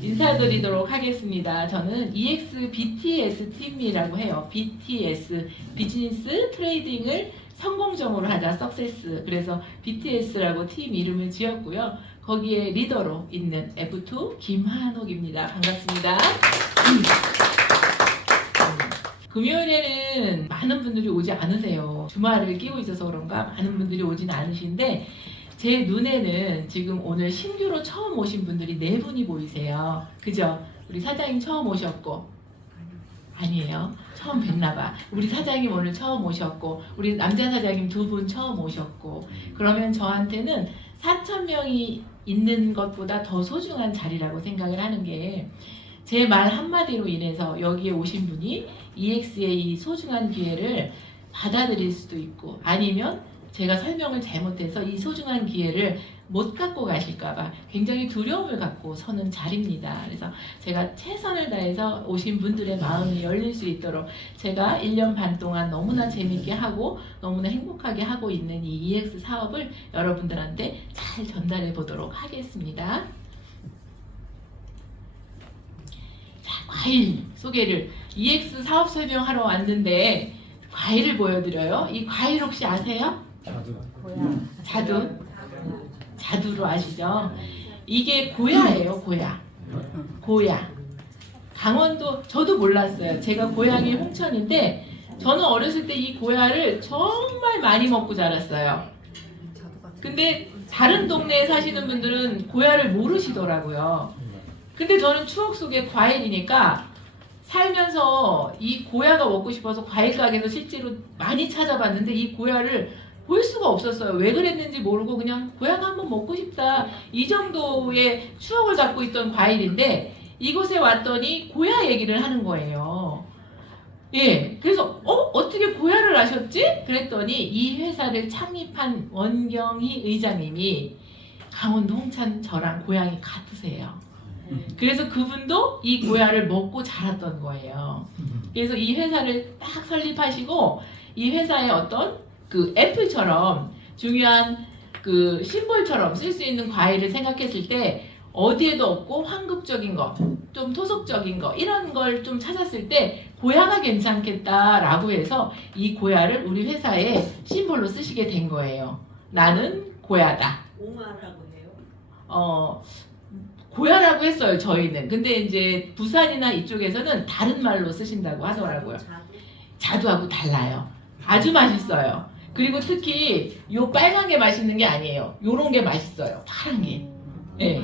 인사드리도록 하겠습니다. 저는 EX BTS 팀이라고 해요. BTS, 비즈니스 트레이딩을 성공적으로 하자, 석세스. 그래서 BTS라고 팀 이름을 지었고요. 거기에 리더로 있는 F2 김한옥입니다. 반갑습니다. 금요일에는 많은 분들이 오지 않으세요. 주말을 끼고 있어서 그런가 많은 분들이 오지는 않으신데 제 눈에는 지금 오늘 신규로 처음 오신 분들이 4분이 보이세요. 그죠? 우리 사장님 처음 오셨고 아니에요. 처음 뵀나봐. 우리 사장님 오늘 처음 오셨고 우리 남자 사장님 2분 처음 오셨고 그러면 저한테는 4,000명이 있는 것보다 더 소중한 자리라고 생각을 하는 게 제 말 한마디로 인해서 여기에 오신 분이 EX의 이 소중한 기회를 받아들일 수도 있고 아니면 제가 설명을 잘못해서 이 소중한 기회를 못 갖고 가실까봐 굉장히 두려움을 갖고 서는 자리입니다. 그래서 제가 최선을 다해서 오신 분들의 마음이 열릴 수 있도록 제가 1년 반 동안 너무나 재밌게 하고 너무나 행복하게 하고 있는 이 EX 사업을 여러분들한테 잘 전달해 보도록 하겠습니다. 자, 과일 소개를 EX 사업 설명하러 왔는데 과일을 보여드려요. 이 과일 혹시 아세요? 자두. 자두로 아시죠? 이게 고야예요, 고야. 고야. 강원도, 저도 몰랐어요. 제가 고향이 홍천인데 저는 어렸을 때 이 고야를 정말 많이 먹고 자랐어요. 근데 다른 동네에 사시는 분들은 고야를 모르시더라고요. 근데 저는 추억 속에 과일이니까 살면서 이 고야가 먹고 싶어서 과일 가게에서 실제로 많이 찾아봤는데 이 고야를 볼 수가 없었어요. 왜 그랬는지 모르고 그냥 고야가 한번 먹고 싶다 이 정도의 추억을 갖고 있던 과일인데 이곳에 왔더니 고야 얘기를 하는 거예요. 예, 그래서 어떻게 고야를 아셨지? 그랬더니 이 회사를 창립한 원경희 의장님이 강원도 홍천 저랑 고향이 같으세요. 그래서 그분도 이 고야를 먹고 자랐던 거예요. 그래서 이 회사를 딱 설립하시고 이 회사의 어떤 그 애플처럼 중요한 그 심볼처럼 쓸 수 있는 과일을 생각했을 때 어디에도 없고 황급적인 거, 좀 토속적인 거 이런 걸 좀 찾았을 때 고야가 괜찮겠다라고 해서 이 고야를 우리 회사의 심볼로 쓰시게 된 거예요. 나는 고야다. 옹화라고 해요? 고야라고 했어요, 저희는. 근데 이제 부산이나 이쪽에서는 다른 말로 쓰신다고 하더라고요. 자두하고 달라요. 아주 맛있어요. 그리고 특히 요 빨간 게 맛있는 게 아니에요. 요런 게 맛있어요. 파란 게. 네.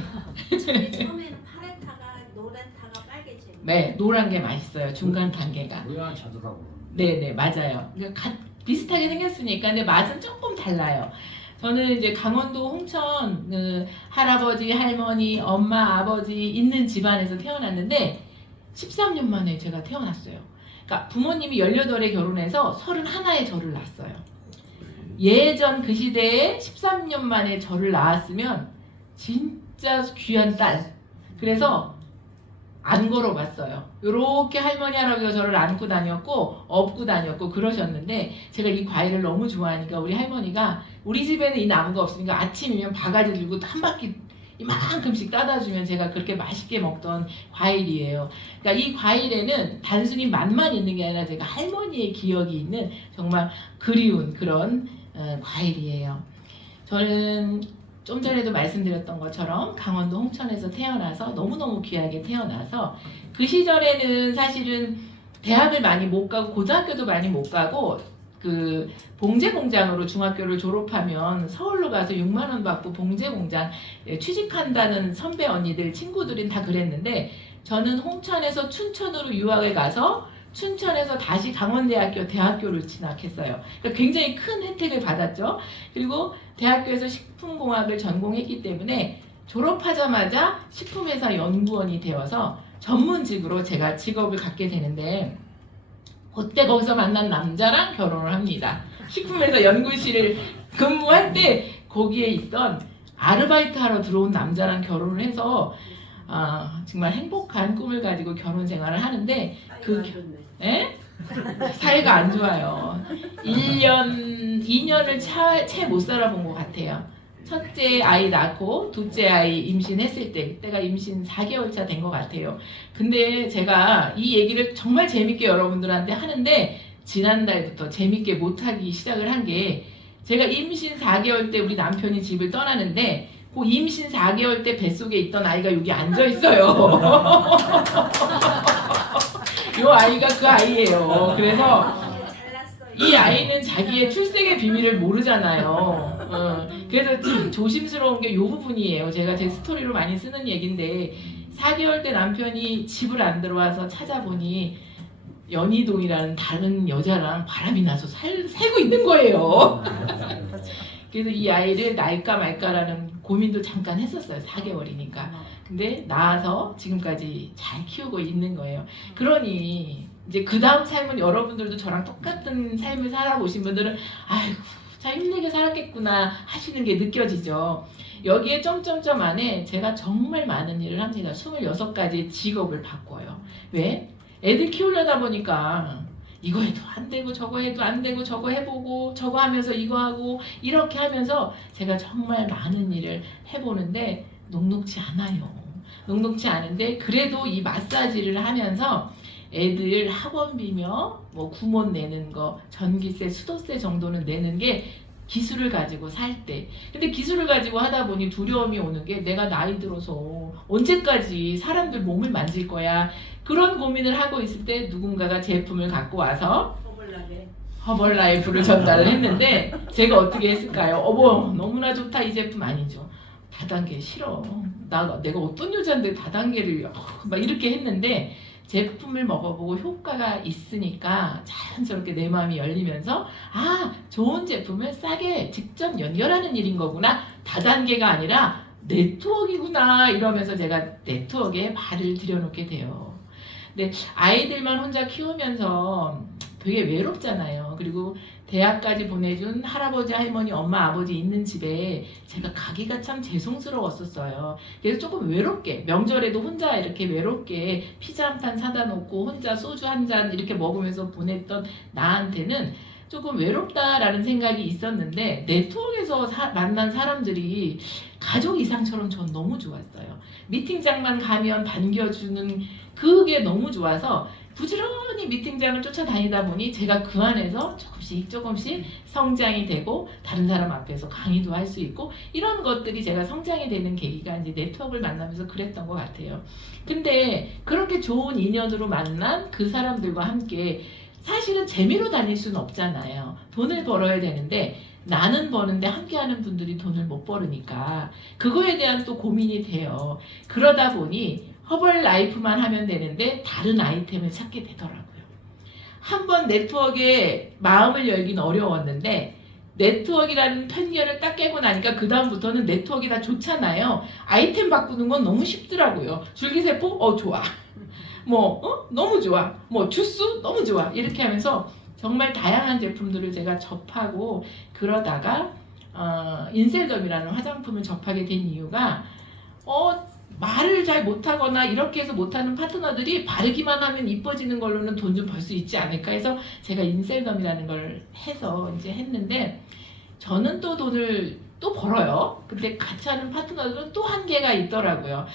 처음에는 파란 타가 노란 타가 빨개지고. 네, 노란 게 맛있어요. 중간 단계가. 고야 자두라고. 네네, 맞아요. 그러니까 비슷하게 생겼으니까 근데 맛은 조금 달라요. 저는 이제 강원도 홍천 할아버지, 할머니, 엄마, 아버지 있는 집안에서 태어났는데 13년 만에 제가 태어났어요. 그러니까 부모님이 18에 결혼해서 31에 저를 낳았어요. 예전 그 시대에 13년 만에 저를 낳았으면 진짜 귀한 딸. 그래서 안 걸어봤어요. 요렇게 할머니 할아버지가 저를 안고 다녔고 업고 다녔고 그러셨는데 제가 이 과일을 너무 좋아하니까 우리 할머니가 우리 집에는 이 나무가 없으니까 아침이면 바가지 들고 한 바퀴 이만큼씩 따다 주면 제가 그렇게 맛있게 먹던 과일이에요. 그러니까 이 과일에는 단순히 맛만 있는 게 아니라 제가 할머니의 기억이 있는 정말 그리운 그런 과일이에요. 저는 좀 전에도 말씀드렸던 것처럼 강원도 홍천에서 태어나서 너무너무 귀하게 태어나서 그 시절에는 사실은 대학을 많이 못 가고 고등학교도 많이 못 가고 그 봉제 공장으로 중학교를 졸업하면 서울로 가서 6만 원 받고 봉제 공장 취직한다는 선배 언니들 친구들은 다 그랬는데 저는 홍천에서 춘천으로 유학을 가서 춘천에서 다시 강원대학교 대학교를 진학했어요. 그러니까 굉장히 큰 혜택을 받았죠. 그리고 대학교에서 식품공학을 전공했기 때문에 졸업하자마자 식품회사 연구원이 되어서 전문직으로 제가 직업을 갖게 되는데 그때 거기서 만난 남자랑 결혼을 합니다. 식품회사 연구실을 근무할 때 거기에 있던 아르바이트 하러 들어온 남자랑 결혼을 해서 정말 행복한 꿈을 가지고 결혼 생활을 하는데 사이가 안 좋아요. 1년, 2년을 채 못 살아본 것 같아요. 첫째 아이 낳고 둘째 아이 임신했을 때, 그때가 임신 4개월 차 된 것 같아요. 근데 제가 이 얘기를 정말 재밌게 여러분들한테 하는데 지난달부터 재밌게 못하기 시작을 한 게, 제가 임신 4개월 때 우리 남편이 집을 떠나는데 그 임신 4개월 때 뱃속에 있던 아이가 여기 앉아 있어요. 이 아이가 그 아이예요. 그래서 잘났어요. 이 아이는 자기의 출생의 비밀을 모르잖아요. 그래서 참 조심스러운 게 이 부분이에요. 제가 제 스토리로 많이 쓰는 얘기인데 4개월 때 남편이 집을 안 들어와서 찾아보니 연희동이라는 다른 여자랑 바람이 나서 살고 있는 거예요. 그래서 이 아이를 낳을까 말까라는 고민도 잠깐 했었어요. 4개월이니까. 근데 낳아서 지금까지 잘 키우고 있는 거예요. 그러니 이제 그 다음 삶은 여러분들도 저랑 똑같은 삶을 살아보신 분들은 아이고 참 힘들게 살았겠구나 하시는 게 느껴지죠. 여기에 점점점 안에 제가 정말 많은 일을 합니다. 26가지의 직업을 바꿔요. 왜? 애들 키우려다 보니까 이거 해도 안 되고 저거 해도 안 되고 저거 해보고 저거 하면서 이거 하고 이렇게 하면서 제가 정말 많은 일을 해보는데 녹록지 않아요. 녹록지 않은데 그래도 이 마사지를 하면서 애들 학원비며 뭐 구몬 내는 거, 전기세, 수도세 정도는 내는 게 기술을 가지고 살 때. 근데 기술을 가지고 하다 보니 두려움이 오는 게 내가 나이 들어서 언제까지 사람들 몸을 만질 거야. 그런 고민을 하고 있을 때 누군가가 제품을 갖고 와서 허벌나게. 허벌라이프를 전달을 했는데 제가 어떻게 했을까요? 어머 너무나 좋다 이 제품 아니죠. 다단계 싫어. 내가 어떤 여자인데 다단계를 막 이렇게 했는데 제품을 먹어보고 효과가 있으니까 자연스럽게 내 마음이 열리면서 아 좋은 제품을 싸게 직접 연결하는 일인 거구나. 다단계가 아니라 네트워크이구나 이러면서 제가 네트워크에 발을 들여놓게 돼요. 근데 아이들만 혼자 키우면서 되게 외롭잖아요. 그리고 대학까지 보내준 할아버지, 할머니, 엄마, 아버지 있는 집에 제가 가기가 참 죄송스러웠었어요. 그래서 조금 외롭게 명절에도 혼자 이렇게 외롭게 피자 한 판 사다 놓고 혼자 소주 한 잔 이렇게 먹으면서 보냈던 나한테는 조금 외롭다라는 생각이 있었는데 네트워크에서 만난 사람들이 가족 이상처럼 전 너무 좋았어요. 미팅장만 가면 반겨주는 그게 너무 좋아서 부지런히 미팅장을 쫓아다니다 보니 제가 그 안에서 조금씩 성장이 되고 다른 사람 앞에서 강의도 할 수 있고 이런 것들이 제가 성장이 되는 계기가 이제 네트워크를 만나면서 그랬던 것 같아요. 근데 그렇게 좋은 인연으로 만난 그 사람들과 함께 사실은 재미로 다닐 수는 없잖아요. 돈을 벌어야 되는데 나는 버는데 함께하는 분들이 돈을 못 벌으니까 그거에 대한 또 고민이 돼요. 그러다 보니 허벌 라이프만 하면 되는데 다른 아이템을 찾게 되더라고요. 한번 네트워크에 마음을 열긴 어려웠는데 네트워크라는 편견을 딱 깨고 나니까 그 다음부터는 네트워크가 다 좋잖아요. 아이템 바꾸는 건 너무 쉽더라고요. 줄기세포? 좋아. 너무 좋아. 주스? 너무 좋아. 이렇게 하면서 정말 다양한 제품들을 제가 접하고 그러다가 인셀덤이라는 화장품을 접하게 된 이유가 말을 잘 못하거나 이렇게 해서 못하는 파트너들이 바르기만 하면 이뻐지는 걸로는 돈 좀 벌 수 있지 않을까 해서 제가 인셀덤이라는 걸 해서 이제 했는데 저는 또 돈을 또 벌어요. 근데 같이 하는 파트너들은 또 한계가 있더라고요.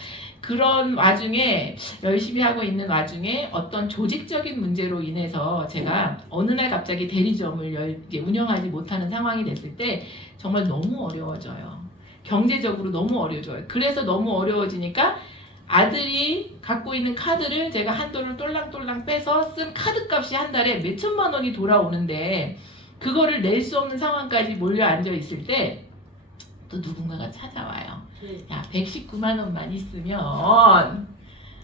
그런 와중에 열심히 하고 있는 와중에 어떤 조직적인 문제로 인해서 제가 어느 날 갑자기 대리점을 운영하지 못하는 상황이 됐을 때 정말 너무 어려워져요. 경제적으로 너무 어려워져요. 그래서 너무 어려워지니까 아들이 갖고 있는 카드를 제가 한돈을 똘랑똘랑 빼서 쓴 카드값이 한 달에 몇 천만 원이 돌아오는데 그거를 낼 수 없는 상황까지 몰려 앉아 있을 때 또 누군가가 찾아와요. 야 119만 원만 있으면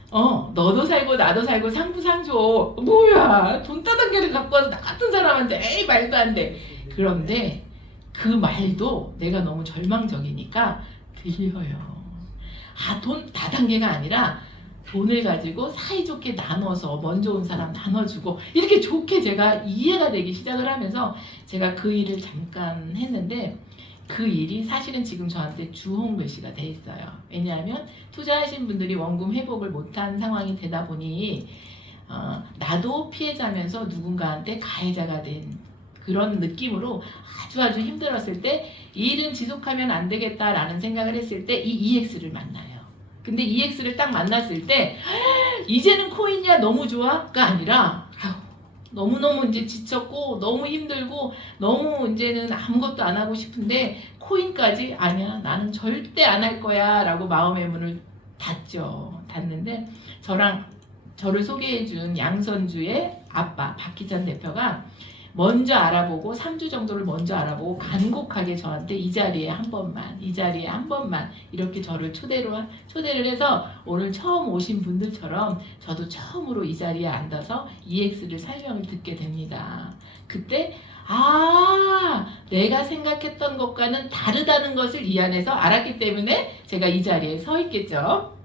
너도 살고 나도 살고 상부상조. 뭐야 돈 따단계를 갖고 와서 나 같은 사람한테 에이 말도 안 돼. 그런데 그 말도 내가 너무 절망적이니까 들려요. 돈 다단계가 아니라 돈을 가지고 사이좋게 나눠서 먼저 온 사람 나눠주고 이렇게 좋게 제가 이해가 되기 시작을 하면서 제가 그 일을 잠깐 했는데 그 일이 사실은 지금 저한테 주홍글씨가 돼 있어요. 왜냐하면 투자하신 분들이 원금 회복을 못한 상황이 되다 보니 나도 피해자면서 누군가한테 가해자가 된 그런 느낌으로 아주 힘들었을 때 이 일은 지속하면 안 되겠다라는 생각을 했을 때 이 EX를 만나요. 근데 EX를 딱 만났을 때 이제는 코인이야 너무 좋아가 아니라 너무너무 이제 지쳤고 너무 힘들고 너무 이제는 아무것도 안 하고 싶은데 코인까지 아니야 나는 절대 안 할 거야 라고 마음의 문을 닫는데 저를 소개해준 양선주의 아빠 박희찬 대표가 먼저 알아보고 3주 정도를 먼저 알아보고 간곡하게 저한테 이 자리에 한 번만 이렇게 저를 초대를 해서 오늘 처음 오신 분들처럼 저도 처음으로 이 자리에 앉아서 EX를 설명을 듣게 됩니다. 그때 내가 생각했던 것과는 다르다는 것을 이 안에서 알았기 때문에 제가 이 자리에 서 있겠죠.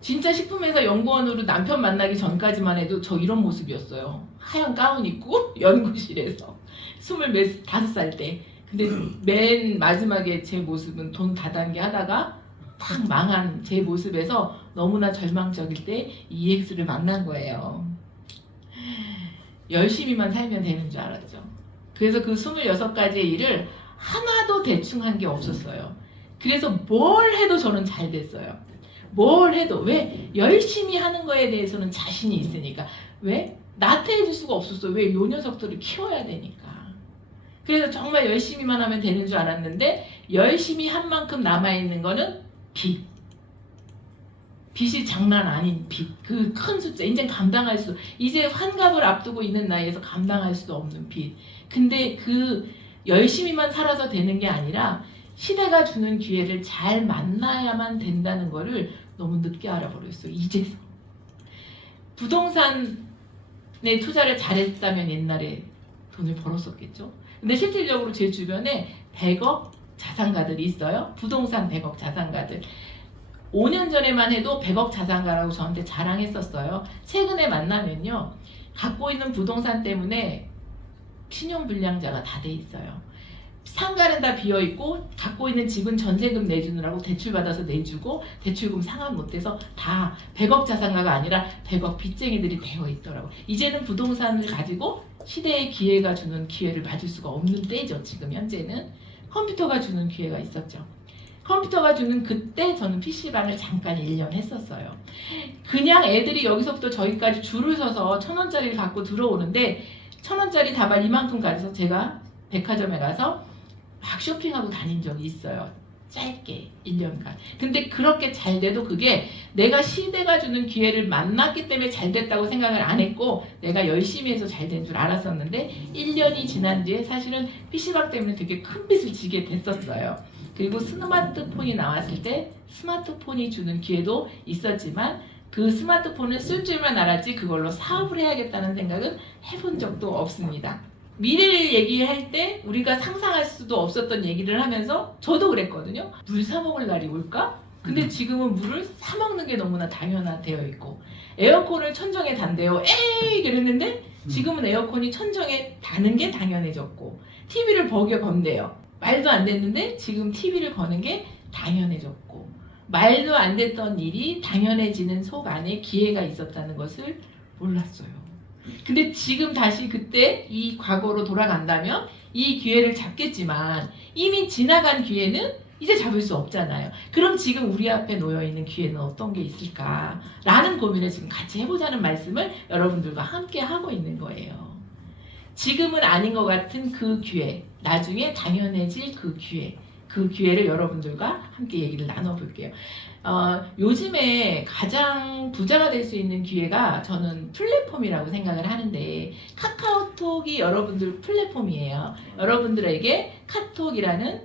진짜 식품회사 연구원으로 남편 만나기 전까지만 해도 저 이런 모습이었어요. 하얀 가운 입고 연구실에서 25살 때. 근데 맨 마지막에 제 모습은 돈 다단계 하다가 탁 망한 제 모습에서 너무나 절망적일 때 EX를 만난 거예요. 열심히만 살면 되는 줄 알았죠. 그래서 그 26가지의 일을 하나도 대충 한 게 없었어요. 그래서 뭘 해도 저는 잘 됐어요. 뭘 해도 왜 열심히 하는 거에 대해서는 자신이 있으니까 왜 나태해질 수가 없었어. 왜 요 녀석들을 키워야 되니까. 그래서 정말 열심히만 하면 되는 줄 알았는데 열심히 한 만큼 남아있는 거는 빚이 장난 아닌 빚. 그 큰 숫자 이제 이제 환갑을 앞두고 있는 나이에서 감당할 수도 없는 빚. 근데 그 열심히만 살아서 되는 게 아니라 시대가 주는 기회를 잘 만나야만 된다는 거를 너무 늦게 알아버렸어요. 이제서. 부동산에 투자를 잘했다면 옛날에 돈을 벌었었겠죠. 근데 실질적으로 제 주변에 100억 자산가들이 있어요. 부동산 100억 자산가들. 5년 전에만 해도 100억 자산가라고 저한테 자랑했었어요. 최근에 만나면요. 갖고 있는 부동산 때문에 신용불량자가 다 돼 있어요. 상가는 다 비어있고 갖고 있는 집은 전세금 내주느라고 대출받아서 내주고 대출금 상환 못해서 다 100억 자산가가 아니라 100억 빚쟁이들이 되어 있더라고요. 이제는 부동산을 가지고 시대의 기회가 주는 기회를 맞을 수가 없는 때죠. 지금 현재는 컴퓨터가 주는 기회가 있었죠. 컴퓨터가 주는 그때 저는 PC방을 잠깐 1년 했었어요. 그냥 애들이 여기서부터 저기까지 줄을 서서 1,000원짜리를 갖고 들어오는데 1,000원짜리 다발 이만큼 가져서 제가 백화점에 가서 막 쇼핑하고 다닌 적이 있어요. 짧게 1년간. 근데 그렇게 잘 돼도 그게 내가 시대가 주는 기회를 만났기 때문에 잘 됐다고 생각을 안 했고 내가 열심히 해서 잘 된 줄 알았었는데 1년이 지난 뒤에 사실은 PC방 때문에 되게 큰 빚을 지게 됐었어요. 그리고 스마트폰이 나왔을 때 스마트폰이 주는 기회도 있었지만 그 스마트폰을 쓸 줄만 알았지 그걸로 사업을 해야겠다는 생각은 해본 적도 없습니다. 미래를 얘기할 때 우리가 상상할 수도 없었던 얘기를 하면서 저도 그랬거든요. 물 사 먹을 날이 올까? 근데 지금은 물을 사 먹는 게 너무나 당연화되어 있고 에어컨을 천정에 단대요. 에이 그랬는데 지금은 에어컨이 천정에 다는 게 당연해졌고 TV를 벽에 건대요. 말도 안 됐는데 지금 TV를 거는 게 당연해졌고 말도 안 됐던 일이 당연해지는 속 안에 기회가 있었다는 것을 몰랐어요. 근데 지금 다시 그때 이 과거로 돌아간다면 이 기회를 잡겠지만 이미 지나간 기회는 이제 잡을 수 없잖아요. 그럼 지금 우리 앞에 놓여있는 기회는 어떤 게 있을까라는 고민을 지금 같이 해보자는 말씀을 여러분들과 함께 하고 있는 거예요. 지금은 아닌 것 같은 그 기회, 나중에 당연해질 그 기회를 여러분들과 함께 얘기를 나눠볼게요. 요즘에 가장 부자가 될 수 있는 기회가 저는 플랫폼이라고 생각을 하는데 카카오톡이 여러분들 플랫폼이에요. 여러분들에게 카톡이라는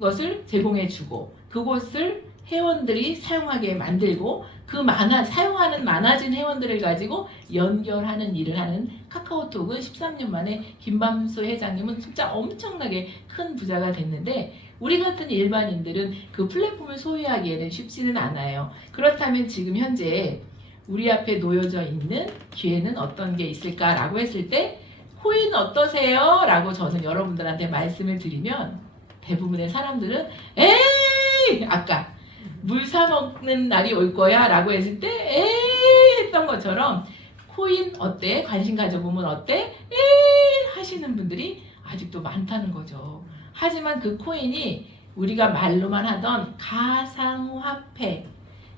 것을 제공해주고 그곳을 회원들이 사용하게 만들고 그 사용하는 많아진 회원들을 가지고 연결하는 일을 하는 카카오톡은 13년 만에 김밤수 회장님은 진짜 엄청나게 큰 부자가 됐는데 우리 같은 일반인들은 그 플랫폼을 소유하기에는 쉽지는 않아요. 그렇다면 지금 현재 우리 앞에 놓여져 있는 기회는 어떤 게 있을까라고 했을 때 코인 어떠세요? 라고 저는 여러분들한테 말씀을 드리면 대부분의 사람들은 에이 아까 물 사 먹는 날이 올 거야 라고 했을 때 에이 했던 것처럼 코인 어때? 관심 가져보면 어때? 에이 하시는 분들이 아직도 많다는 거죠. 하지만 그 코인이 우리가 말로만 하던 가상화폐,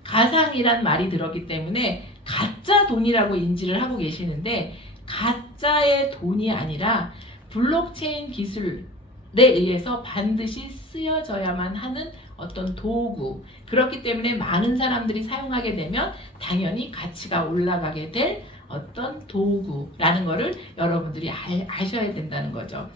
가상이란 말이 들었기 때문에 가짜 돈이라고 인지를 하고 계시는데 가짜의 돈이 아니라 블록체인 기술에 의해서 반드시 쓰여져야만 하는 어떤 도구, 그렇기 때문에 많은 사람들이 사용하게 되면 당연히 가치가 올라가게 될 어떤 도구라는 거를 여러분들이 아셔야 된다는 거죠.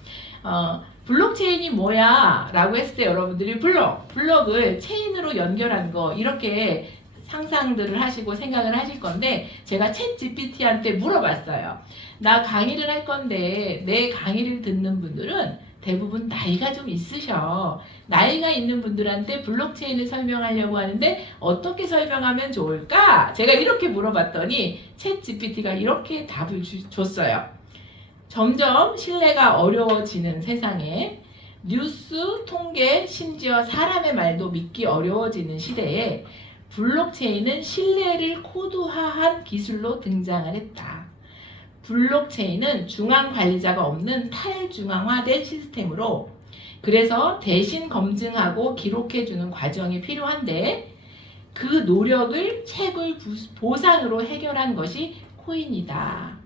블록체인이 뭐야? 라고 했을 때 여러분들이 블록을 체인으로 연결한 거 이렇게 상상들을 하시고 생각을 하실 건데 제가 챗 GPT한테 물어봤어요. 나 강의를 할 건데 내 강의를 듣는 분들은 대부분 나이가 좀 있으셔. 나이가 있는 분들한테 블록체인을 설명하려고 하는데 어떻게 설명하면 좋을까? 제가 이렇게 물어봤더니 챗 GPT가 이렇게 답을 줬어요. 점점 신뢰가 어려워지는 세상에 뉴스, 통계, 심지어 사람의 말도 믿기 어려워지는 시대에 블록체인은 신뢰를 코드화한 기술로 등장을 했다. 블록체인은 중앙 관리자가 없는 탈중앙화된 시스템으로 그래서 대신 검증하고 기록해주는 과정이 필요한데 그 노력을 채굴 보상으로 해결한 것이 코인이다.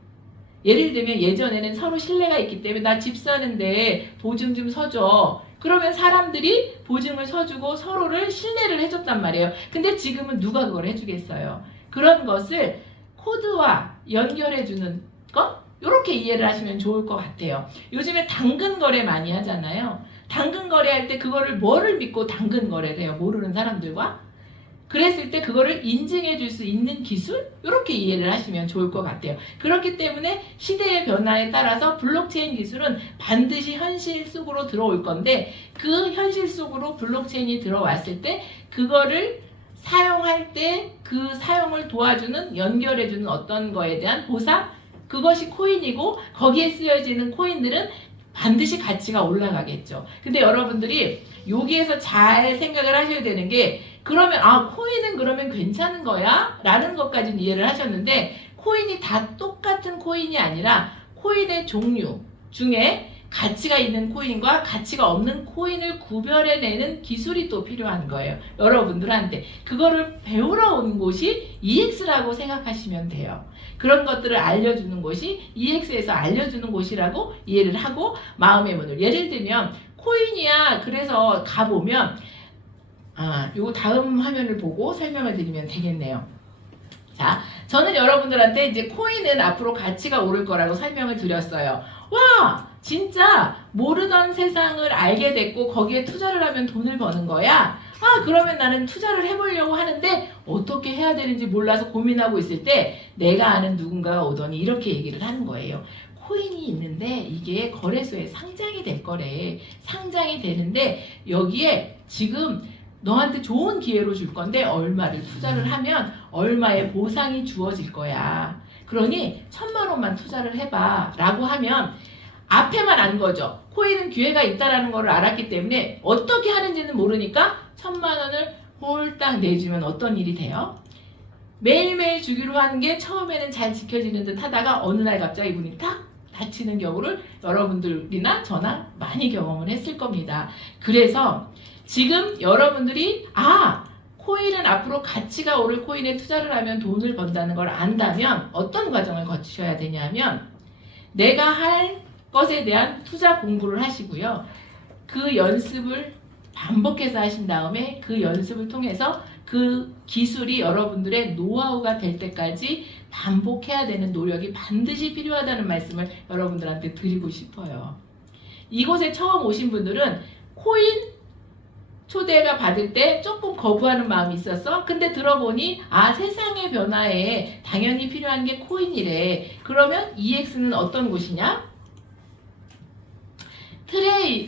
예를 들면 예전에는 서로 신뢰가 있기 때문에 나 집 사는데 보증 좀 서줘. 그러면 사람들이 보증을 서주고 서로를 신뢰를 해줬단 말이에요. 근데 지금은 누가 그걸 해주겠어요. 그런 것을 코드와 연결해주는 것? 이렇게 이해를 하시면 좋을 것 같아요. 요즘에 당근 거래 많이 하잖아요. 당근 거래할 때 그거를 뭐를 믿고 당근 거래를 해요? 모르는 사람들과? 그랬을 때 그거를 인증해 줄 수 있는 기술? 이렇게 이해를 하시면 좋을 것 같아요. 그렇기 때문에 시대의 변화에 따라서 블록체인 기술은 반드시 현실 속으로 들어올 건데 그 현실 속으로 블록체인이 들어왔을 때 그거를 사용할 때 그 사용을 도와주는 연결해주는 어떤 거에 대한 보상? 그것이 코인이고 거기에 쓰여지는 코인들은 반드시 가치가 올라가겠죠. 근데 여러분들이 여기에서 잘 생각을 하셔야 되는 게 그러면 코인은 그러면 괜찮은 거야? 라는 것까지는 이해를 하셨는데 코인이 다 똑같은 코인이 아니라 코인의 종류 중에 가치가 있는 코인과 가치가 없는 코인을 구별해내는 기술이 또 필요한 거예요. 여러분들한테 그거를 배우러 온 곳이 EX라고 생각하시면 돼요. 그런 것들을 알려주는 곳이 EX에서 알려주는 곳이라고 이해를 하고 마음의 문을 예를 들면 코인이야 그래서 가보면 요거 다음 화면을 보고 설명을 드리면 되겠네요. 자, 저는 여러분들한테 이제 코인은 앞으로 가치가 오를 거라고 설명을 드렸어요. 와, 진짜 모르던 세상을 알게 됐고 거기에 투자를 하면 돈을 버는 거야. 그러면 나는 투자를 해보려고 하는데 어떻게 해야 되는지 몰라서 고민하고 있을 때 내가 아는 누군가가 오더니 이렇게 얘기를 하는 거예요. 코인이 있는데 이게 거래소에 상장이 될 거래. 상장이 되는데 여기에 지금 너한테 좋은 기회로 줄 건데 얼마를 투자를 하면 얼마의 보상이 주어질 거야. 그러니 1,000만 원만 투자를 해봐 라고 하면 앞에만 안 거죠. 코인은 기회가 있다라는 걸 알았기 때문에 어떻게 하는지는 모르니까 1,000만 원을 홀딱 내주면 어떤 일이 돼요? 매일매일 주기로 하는 게 처음에는 잘 지켜지는 듯 하다가 어느 날 갑자기 문이 탁 닫히는 경우를 여러분들이나 저나 많이 경험을 했을 겁니다. 그래서 지금 여러분들이 코인은 앞으로 가치가 오를 코인에 투자를 하면 돈을 번다는 걸 안다면 어떤 과정을 거치셔야 되냐면 내가 할 것에 대한 투자 공부를 하시고요. 그 연습을 반복해서 하신 다음에 그 연습을 통해서 그 기술이 여러분들의 노하우가 될 때까지 반복해야 되는 노력이 반드시 필요하다는 말씀을 여러분들한테 드리고 싶어요. 이곳에 처음 오신 분들은 코인 초대가 받을 때 조금 거부하는 마음이 있었어. 근데 들어보니 세상의 변화에 당연히 필요한 게 코인이래. 그러면 EX는 어떤 곳이냐?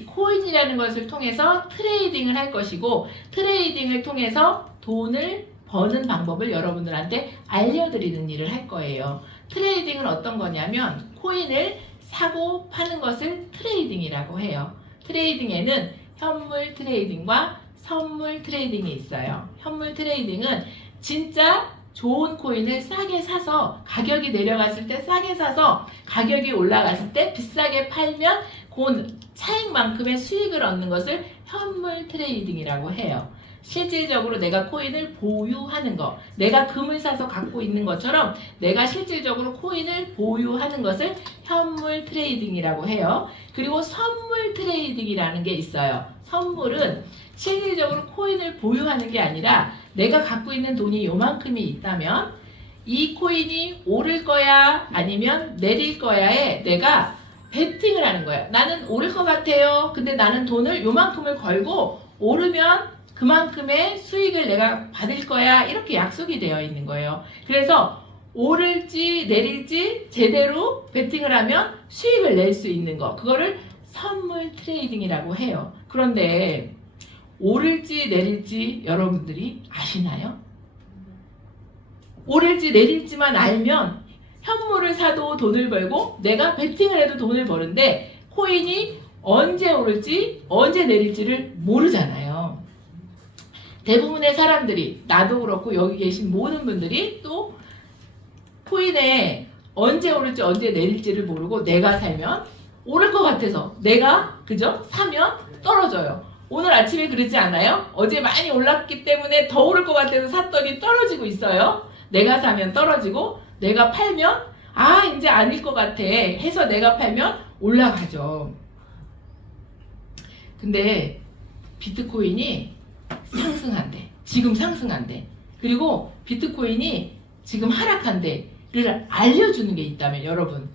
코인이라는 것을 통해서 트레이딩을 할 것이고 트레이딩을 통해서 돈을 버는 방법을 여러분들한테 알려드리는 일을 할 거예요. 트레이딩은 어떤 거냐면 코인을 사고 파는 것을 트레이딩이라고 해요. 트레이딩에는 현물 트레이딩과 선물 트레이딩이 있어요. 현물 트레이딩은 진짜 좋은 코인을 싸게 사서 가격이 내려갔을 때 싸게 사서 가격이 올라갔을 때 비싸게 팔면 그 차익만큼의 수익을 얻는 것을 현물 트레이딩이라고 해요. 실질적으로 내가 코인을 보유하는 거, 내가 금을 사서 갖고 있는 것처럼 내가 실질적으로 코인을 보유하는 것을 현물 트레이딩이라고 해요. 그리고 선물 트레이딩이라는 게 있어요. 선물은 실질적으로 코인을 보유하는 게 아니라 내가 갖고 있는 돈이 요만큼이 있다면 이 코인이 오를 거야 아니면 내릴 거야에 내가 베팅을 하는 거예요. 나는 오를 것 같아요. 근데 나는 돈을 요만큼을 걸고 오르면 그만큼의 수익을 내가 받을 거야. 이렇게 약속이 되어 있는 거예요. 그래서 오를지 내릴지 제대로 베팅을 하면 수익을 낼 수 있는 거. 그거를 선물 트레이딩이라고 해요. 그런데 오를지 내릴지 여러분들이 아시나요? 오를지 내릴지만 알면 현물을 사도 돈을 벌고 내가 베팅을 해도 돈을 버는데 코인이 언제 오를지 언제 내릴지를 모르잖아요. 대부분의 사람들이, 나도 그렇고 여기 계신 모든 분들이 또 코인에 언제 오를지 언제 내릴지를 모르고 내가 살면 오를 것 같아서 내가 그죠? 사면 떨어져요. 오늘 아침에 그러지 않아요? 어제 많이 올랐기 때문에 더 오를 것 같아서 샀더니 떨어지고 있어요. 내가 사면 떨어지고 내가 팔면 아 이제 아닐 것 같아 해서 내가 팔면 올라가죠. 근데 비트코인이 상승한대. 지금 상승한대. 그리고 비트코인이 지금 하락한대를 알려주는 게 있다면 여러분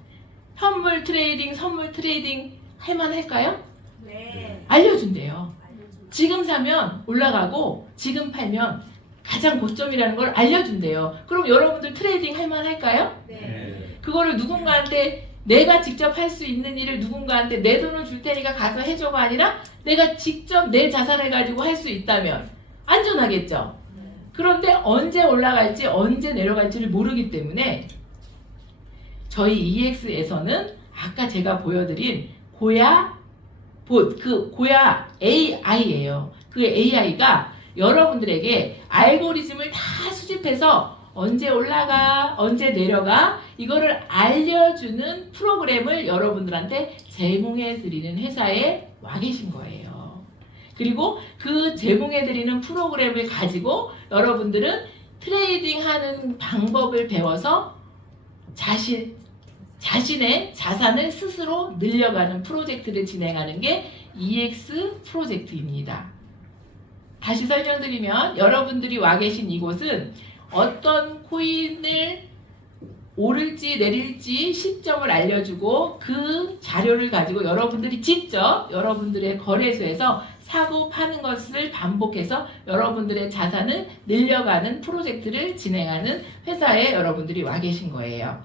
현물 트레이딩, 선물 트레이딩 할만할까요? 네. 알려준대요. 지금 사면 올라가고 지금 팔면 가장 고점이라는 걸 알려준대요. 그럼 여러분들 트레이딩 할만할까요? 네. 그거를 누군가한테 내가 직접 할 수 있는 일을 누군가한테 내 돈을 줄 테니까 가서 해줘가 아니라 내가 직접 내 자산을 가지고 할 수 있다면 안전하겠죠. 그런데 언제 올라갈지 언제 내려갈지를 모르기 때문에 저희 EX에서는 아까 제가 보여드린 고야 봇, 그 고야 AI예요. 그 AI가 여러분들에게 알고리즘을 다 수집해서 언제 올라가, 언제 내려가 이거를 알려주는 프로그램을 여러분들한테 제공해드리는 회사에 와 계신 거예요. 그리고 그 제공해드리는 프로그램을 가지고 여러분들은 트레이딩하는 방법을 배워서 자신의 자산을 스스로 늘려가는 프로젝트를 진행하는 게 EX 프로젝트입니다. 다시 설명드리면 여러분들이 와 계신 이곳은 어떤 코인을 오를지 내릴지 시점을 알려주고 그 자료를 가지고 여러분들이 직접 여러분들의 거래소에서 사고 파는 것을 반복해서 여러분들의 자산을 늘려가는 프로젝트를 진행하는 회사에 여러분들이 와 계신 거예요.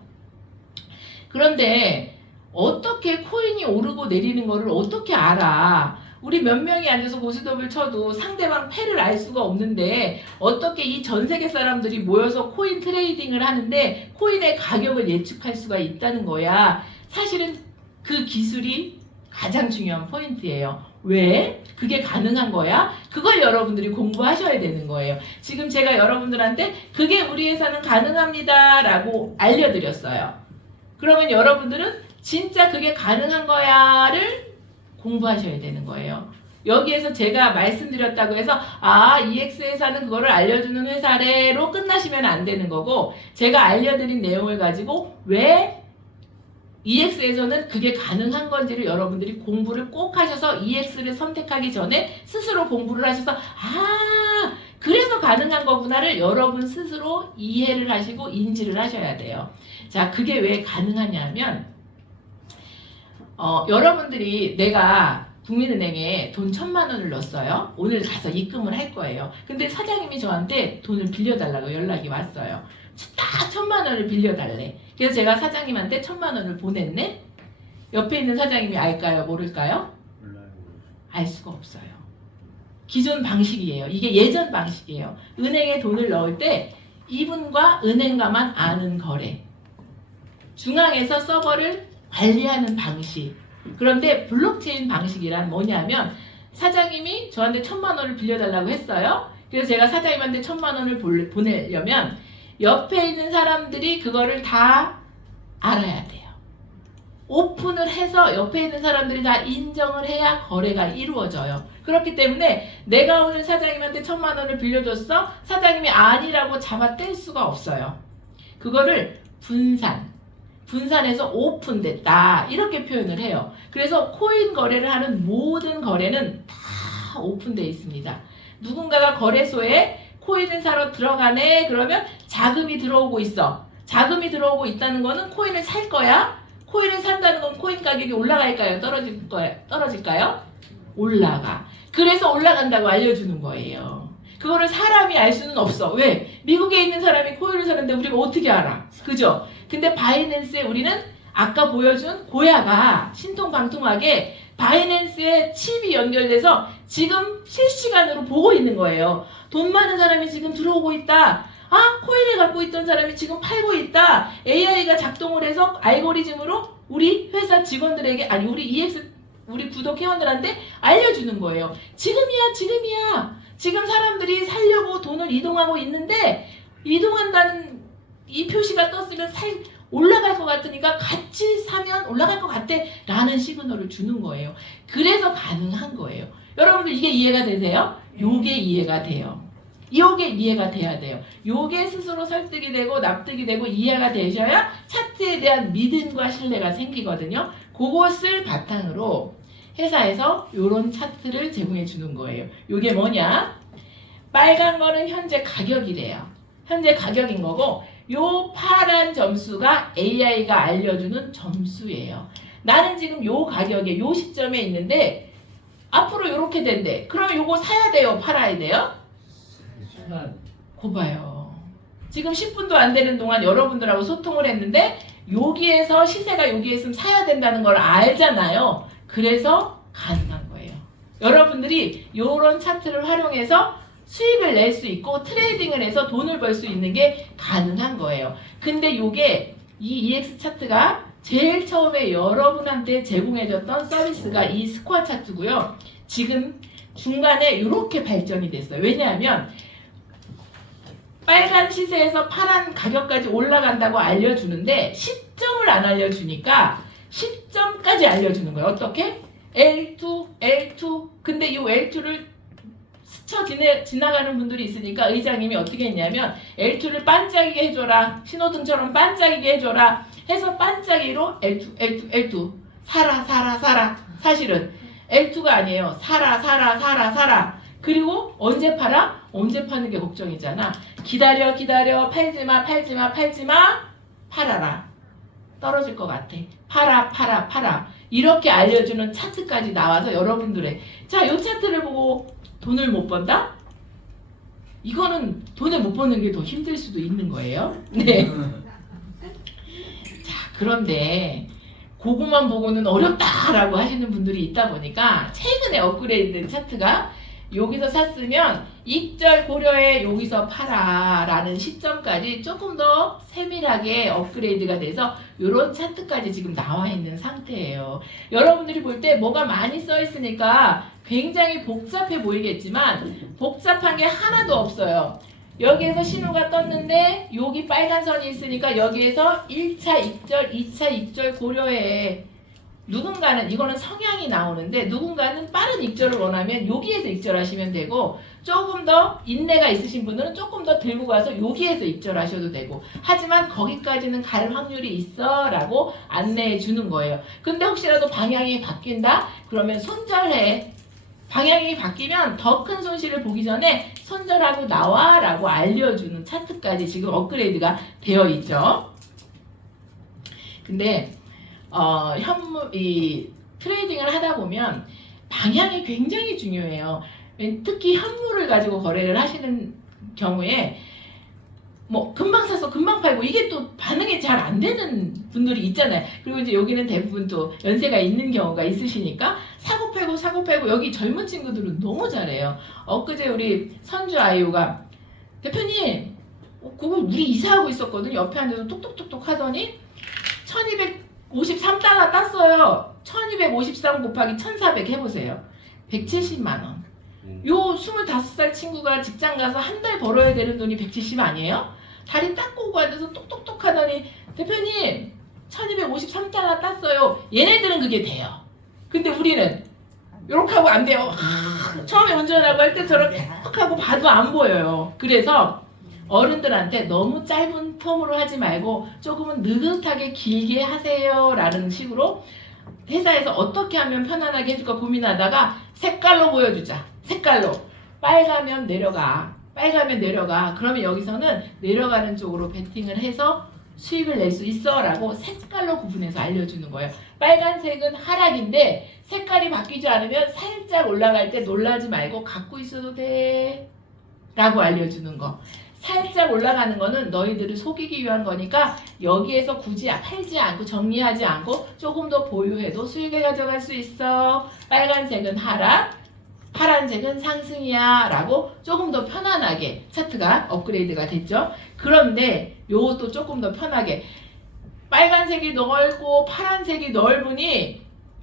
그런데 어떻게 코인이 오르고 내리는 거를 어떻게 알아? 우리 몇 명이 앉아서 고스톱을 쳐도 상대방 패를 알 수가 없는데 어떻게 이 전 세계 사람들이 모여서 코인 트레이딩을 하는데 코인의 가격을 예측할 수가 있다는 거야. 사실은 그 기술이 가장 중요한 포인트예요. 왜? 그게 가능한 거야? 그걸 여러분들이 공부하셔야 되는 거예요. 지금 제가 여러분들한테 그게 우리 회사는 가능합니다 라고 알려드렸어요. 그러면 여러분들은 진짜 그게 가능한 거야를 공부하셔야 되는 거예요. 여기에서 제가 말씀드렸다고 해서 EX 회사는 그거를 알려주는 회사래로 끝나시면 안 되는 거고 제가 알려드린 내용을 가지고 왜 EX에서는 그게 가능한 건지를 여러분들이 공부를 꼭 하셔서 EX를 선택하기 전에 스스로 공부를 하셔서 그래서 가능한 거구나를 여러분 스스로 이해를 하시고 인지를 하셔야 돼요. 자, 그게 왜 가능하냐면 여러분들이 내가 국민은행에 돈 1,000만 원을 넣었어요. 오늘 가서 입금을 할 거예요. 근데 사장님이 저한테 돈을 빌려달라고 연락이 왔어요. 딱 1,000만 원을 빌려달래. 그래서 제가 사장님한테 1,000만 원을 보냈네. 옆에 있는 사장님이 알까요? 모를까요? 알 수가 없어요. 기존 방식이에요. 이게 예전 방식이에요. 은행에 돈을 넣을 때 이분과 은행가만 아는 거래. 중앙에서 서버를 관리하는 방식. 그런데 블록체인 방식이란 뭐냐면 사장님이 저한테 1,000만 원을 빌려달라고 했어요. 그래서 제가 사장님한테 1,000만 원을 보내려면 옆에 있는 사람들이 그거를 다 알아야 돼요. 오픈을 해서 옆에 있는 사람들이 다 인정을 해야 거래가 이루어져요. 그렇기 때문에 내가 오늘 사장님한테 1,000만 원을 빌려줬어. 사장님이 아니라고 잡아뗄 수가 없어요. 그거를 분산해서 오픈됐다 이렇게 표현을 해요. 그래서 코인 거래를 하는 모든 거래는 다 오픈되어 있습니다. 누군가가 거래소에 코인을 사러 들어가네 그러면 자금이 들어오고 있어. 자금이 들어오고 있다는 거는 코인을 살 거야. 코인을 산다는 건 코인 가격이 올라갈까요? 떨어질까요? 올라가. 그래서 올라간다고 알려주는 거예요. 그거를 사람이 알 수는 없어. 왜? 미국에 있는 사람이 코인을 사는데 우리가 어떻게 알아? 그죠? 근데 바이낸스에 우리는 아까 보여준 고야가 신통방통하게 바이낸스에 칩이 연결돼서 지금 실시간으로 보고 있는 거예요. 돈 많은 사람이 지금 들어오고 있다. 아, 코인을 갖고 있던 사람이 지금 팔고 있다. AI가 작동을 해서 알고리즘으로 우리 회사 직원들에게 아니 우리 구독 회원들한테 알려주는 거예요. 지금이야. 지금 사람들이 살려고 돈을 이동하고 있는데 이동한다는 이 표시가 떴으면 올라갈 것 같으니까 같이 사면 올라갈 것 같아 라는 시그널을 주는 거예요. 그래서 가능한 거예요. 여러분들 이게 이해가 되세요? 요게 이해가 돼요. 요게 이해가 돼야 돼요. 요게 스스로 설득이 되고 납득이 되고 이해가 되셔야 차트에 대한 믿음과 신뢰가 생기거든요. 그것을 바탕으로 회사에서 요런 차트를 제공해 주는 거예요. 요게 뭐냐? 빨간 거는 현재 가격이래요. 현재 가격인 거고 요 파란 점수가 AI가 알려주는 점수예요. 나는 지금 요 가격에 요 시점에 있는데 앞으로 요렇게 된대. 그럼 요거 사야 돼요? 팔아야 돼요? 고 봐요. 지금 10분도 안 되는 동안 여러분들하고 소통을 했는데 여기에서 시세가 여기에 있으면 사야 된다는 걸 알잖아요. 그래서 가능한 거예요. 여러분들이 이런 차트를 활용해서 수익을 낼 수 있고 트레이딩을 해서 돈을 벌 수 있는 게 가능한 거예요. 근데 이게 이 EX 차트가 제일 처음에 여러분한테 제공해줬던 서비스가 이 스코어 차트고요. 지금 중간에 이렇게 발전이 됐어요. 왜냐하면 빨간 시세에서 파란 가격까지 올라간다고 알려주는데 시점을 안 알려주니까 시점까지 알려주는 거예요. 어떻게? L2 근데 이 L2를 스쳐 지나가는 분들이 있으니까 의장님이 어떻게 했냐면 L2를 반짝이게 해줘라. 신호등처럼 반짝이게 해줘라. 해서 반짝이로 L2 사라. 사실은 L2가 아니에요. 사라. 그리고 언제 팔아? 언제 파는 게 걱정이잖아. 기다려 팔지마 팔아라. 떨어질 것 같아. 팔아. 이렇게 알려주는 차트까지 나와서 여러분들의 자, 이 차트를 보고 돈을 못 번다? 이거는 돈을 못 버는 게 더 힘들 수도 있는 거예요. 네. 자, 그런데 그것만 보고는 어렵다라고 하시는 분들이 있다 보니까 최근에 업그레이드된 차트가 여기서 샀으면 익절 고려해 여기서 팔아 라는 시점까지 조금 더 세밀하게 업그레이드가 돼서 이런 차트까지 지금 나와 있는 상태예요. 여러분들이 볼 때 뭐가 많이 써 있으니까 굉장히 복잡해 보이겠지만 복잡한 게 하나도 없어요. 여기에서 신호가 떴는데 여기 빨간 선이 있으니까 여기에서 1차 익절, 2차 익절 고려해. 누군가는 이거는 성향이 나오는데 누군가는 빠른 익절을 원하면 여기에서 익절하시면 되고 조금 더 인내가 있으신 분들은 조금 더 들고 가서 여기에서 익절하셔도 되고 하지만 거기까지는 갈 확률이 있어 라고 안내해 주는 거예요. 근데 혹시라도 방향이 바뀐다? 그러면 손절해. 방향이 바뀌면 더 큰 손실을 보기 전에 손절하고 나와 라고 알려주는 차트까지 지금 업그레이드가 되어 있죠. 근데 이 트레이딩을 하다 보면 방향이 굉장히 중요해요. 특히 현물을 가지고 거래를 하시는 경우에 뭐 금방 사서 금방 팔고 이게 또 반응이 잘 안 되는 분들이 있잖아요. 그리고 이제 여기는 대부분 또 연세가 있는 경우가 있으시니까 사고 팔고 여기 젊은 친구들은 너무 잘해요. 엊그제 우리 선주 아이오가 대표님 그거 우리 이사하고 있었거든요. 옆에 앉아서 톡톡톡톡 하더니 1253달러 땄어요. 1253 곱하기 1400 해보세요. 170만 원. 요 25살 친구가 직장 가서 한 달 벌어야 되는 돈이 170 아니에요? 다리 딱 꼬고 앉아서 똑똑똑 하더니 대표님 1253달러 땄어요. 얘네들은 그게 돼요. 근데 우리는 이렇게 하고 안 돼요. 처음에 운전하고 할 때처럼 이렇게 하고 봐도 안 보여요. 그래서 어른들한테 너무 짧은 텀으로 하지 말고 조금은 느긋하게 길게 하세요 라는 식으로 회사에서 어떻게 하면 편안하게 해줄까 고민하다가 색깔로 보여주자. 색깔로. 빨가면 내려가. 빨가면 내려가. 그러면 여기서는 내려가는 쪽으로 베팅을 해서 수익을 낼 수 있어 라고 색깔로 구분해서 알려주는 거예요. 빨간색은 하락인데 색깔이 바뀌지 않으면 살짝 올라갈 때 놀라지 말고 갖고 있어도 돼 라고 알려주는 거. 살짝 올라가는 거는 너희들을 속이기 위한 거니까 여기에서 굳이 팔지 않고 정리하지 않고 조금 더 보유해도 수익을 가져갈 수 있어. 빨간색은 하락, 파란색은 상승이야 라고 조금 더 편안하게 차트가 업그레이드가 됐죠. 그런데 요것도 조금 더 편하게 빨간색이 넓고 파란색이 넓으니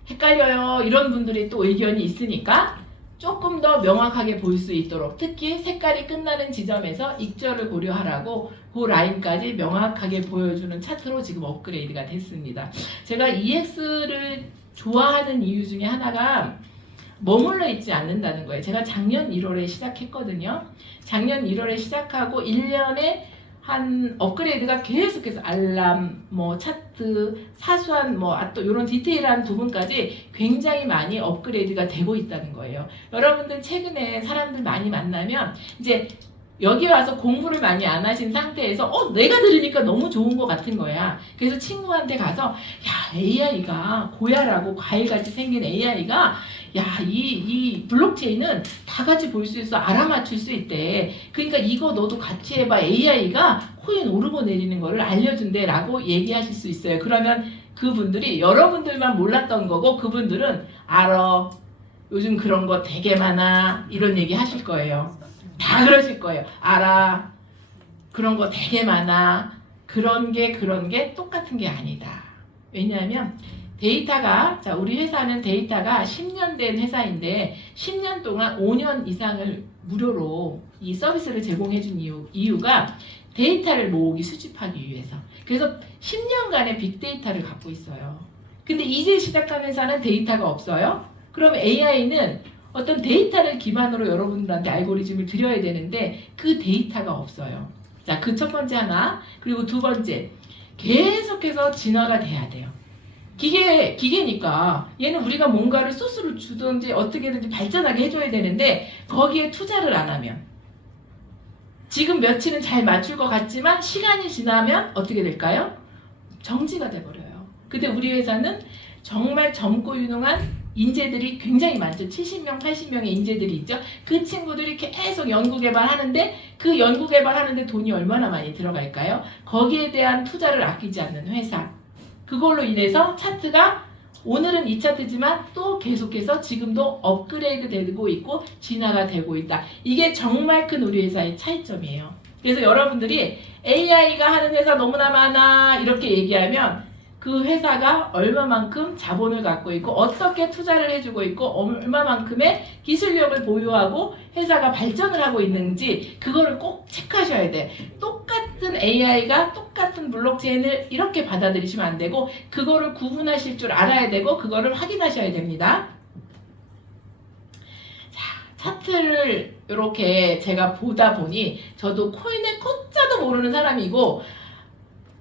헷갈려요 이런 분들이 또 의견이 있으니까 조금 더 명확하게 볼 수 있도록 특히 색깔이 끝나는 지점에서 익절을 고려하라고 그 라인까지 명확하게 보여주는 차트로 지금 업그레이드가 됐습니다. 제가 EX를 좋아하는 이유 중에 하나가 머물러 있지 않는다는 거예요. 제가 작년 1월에 시작했거든요. 작년 1월에 시작하고 1년에 한 업그레이드가 계속해서 알람, 뭐 차트, 사수한 또 이런 디테일한 부분까지 굉장히 많이 업그레이드가 되고 있다는 거예요. 여러분들 최근에 사람들 많이 만나면 이제 여기 와서 공부를 많이 안 하신 상태에서 내가 들으니까 너무 좋은 것 같은 거야. 그래서 친구한테 가서 야 AI가 고야라고 과일같이 생긴 AI가 야 이 블록체인은 다 같이 볼 수 있어 알아맞힐 수 있대. 그러니까 이거 너도 같이 해봐. AI가 코인 오르고 내리는 거를 알려준대 라고 얘기하실 수 있어요. 그러면 그분들이 여러분들만 몰랐던 거고 그분들은 알아. 요즘 그런 거 되게 많아. 이런 얘기 하실 거예요. 다 그러실 거예요. 알아. 그런 거 되게 많아. 그런 게 똑같은 게 아니다. 왜냐하면 데이터가 우리 회사는 데이터가 10년 된 회사인데 10년 동안 5년 이상을 무료로 이 서비스를 제공해 준 이유가 데이터를 모으기 수집하기 위해서. 그래서 10년간의 빅데이터를 갖고 있어요. 근데 이제 시작한 회사는 데이터가 없어요. 그럼 AI는 어떤 데이터를 기반으로 여러분들한테 알고리즘을 드려야 되는데 그 데이터가 없어요. 자, 그 첫 번째 하나. 그리고 두 번째, 계속해서 진화가 돼야 돼요. 기계니까 얘는 우리가 뭔가를 소스를 주든지 어떻게든지 발전하게 해줘야 되는데 거기에 투자를 안 하면 지금 며칠은 잘 맞출 것 같지만 시간이 지나면 어떻게 될까요? 정지가 돼버려요. 근데 우리 회사는 정말 젊고 유능한 인재들이 굉장히 많죠. 70명, 80명의 인재들이 있죠. 그 친구들이 계속 연구개발하는데 그 연구개발하는데 돈이 얼마나 많이 들어갈까요? 거기에 대한 투자를 아끼지 않는 회사. 그걸로 인해서 차트가 오늘은 이 차트지만 또 계속해서 지금도 업그레이드 되고 있고 진화가 되고 있다. 이게 정말 큰 우리 회사의 차이점이에요. 그래서 여러분들이 AI가 하는 회사 너무나 많아 이렇게 얘기하면 그 회사가 얼마만큼 자본을 갖고 있고 어떻게 투자를 해주고 있고 얼마만큼의 기술력을 보유하고 회사가 발전을 하고 있는지 그거를 꼭 체크하셔야 돼. 똑같은 AI가 똑같은 블록체인을 이렇게 받아들이시면 안 되고 그거를 구분하실 줄 알아야 되고 그거를 확인하셔야 됩니다. 자, 차트를 이렇게 제가 보다 보니 저도 코인의 꽂자도 모르는 사람이고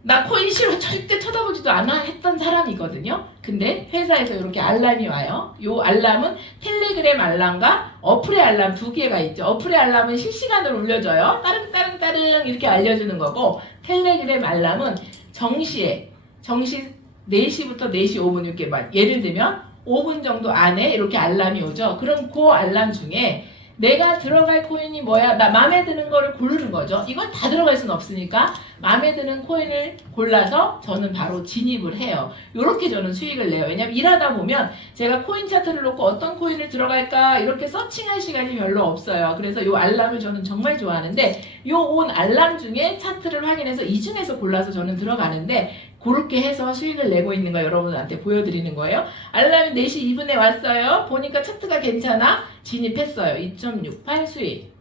나 코인 싫어 절대 쳐다보지도 않아 했던 사람이거든요. 근데 회사에서 이렇게 알람이 와요. 요 알람은 텔레그램 알람과 어플의 알람 두 개가 있죠. 어플의 알람은 실시간으로 울려줘요. 따릉따릉따릉 이렇게 알려주는 거고 텔레그램 알람은 정시 4시부터 4시 5분 이렇게 예를 들면 5분 정도 안에 이렇게 알람이 오죠. 그럼 그 알람 중에 내가 들어갈 코인이 뭐야? 나 마음에 드는 거를 고르는 거죠. 이건 다 들어갈 수는 없으니까 마음에 드는 코인을 골라서 저는 바로 진입을 해요. 이렇게 저는 수익을 내요. 왜냐면 일하다 보면 제가 코인 차트를 놓고 어떤 코인을 들어갈까 이렇게 서칭할 시간이 별로 없어요. 그래서 이 알람을 저는 정말 좋아하는데 이 온 알람 중에 차트를 확인해서 이 중에서 골라서 저는 들어가는데 그렇게 해서 수익을 내고 있는 거 여러분한테 보여드리는 거예요. 알람이 4시 2분에 왔어요. 보니까 차트가 괜찮아. 진입했어요. 2.68 수익.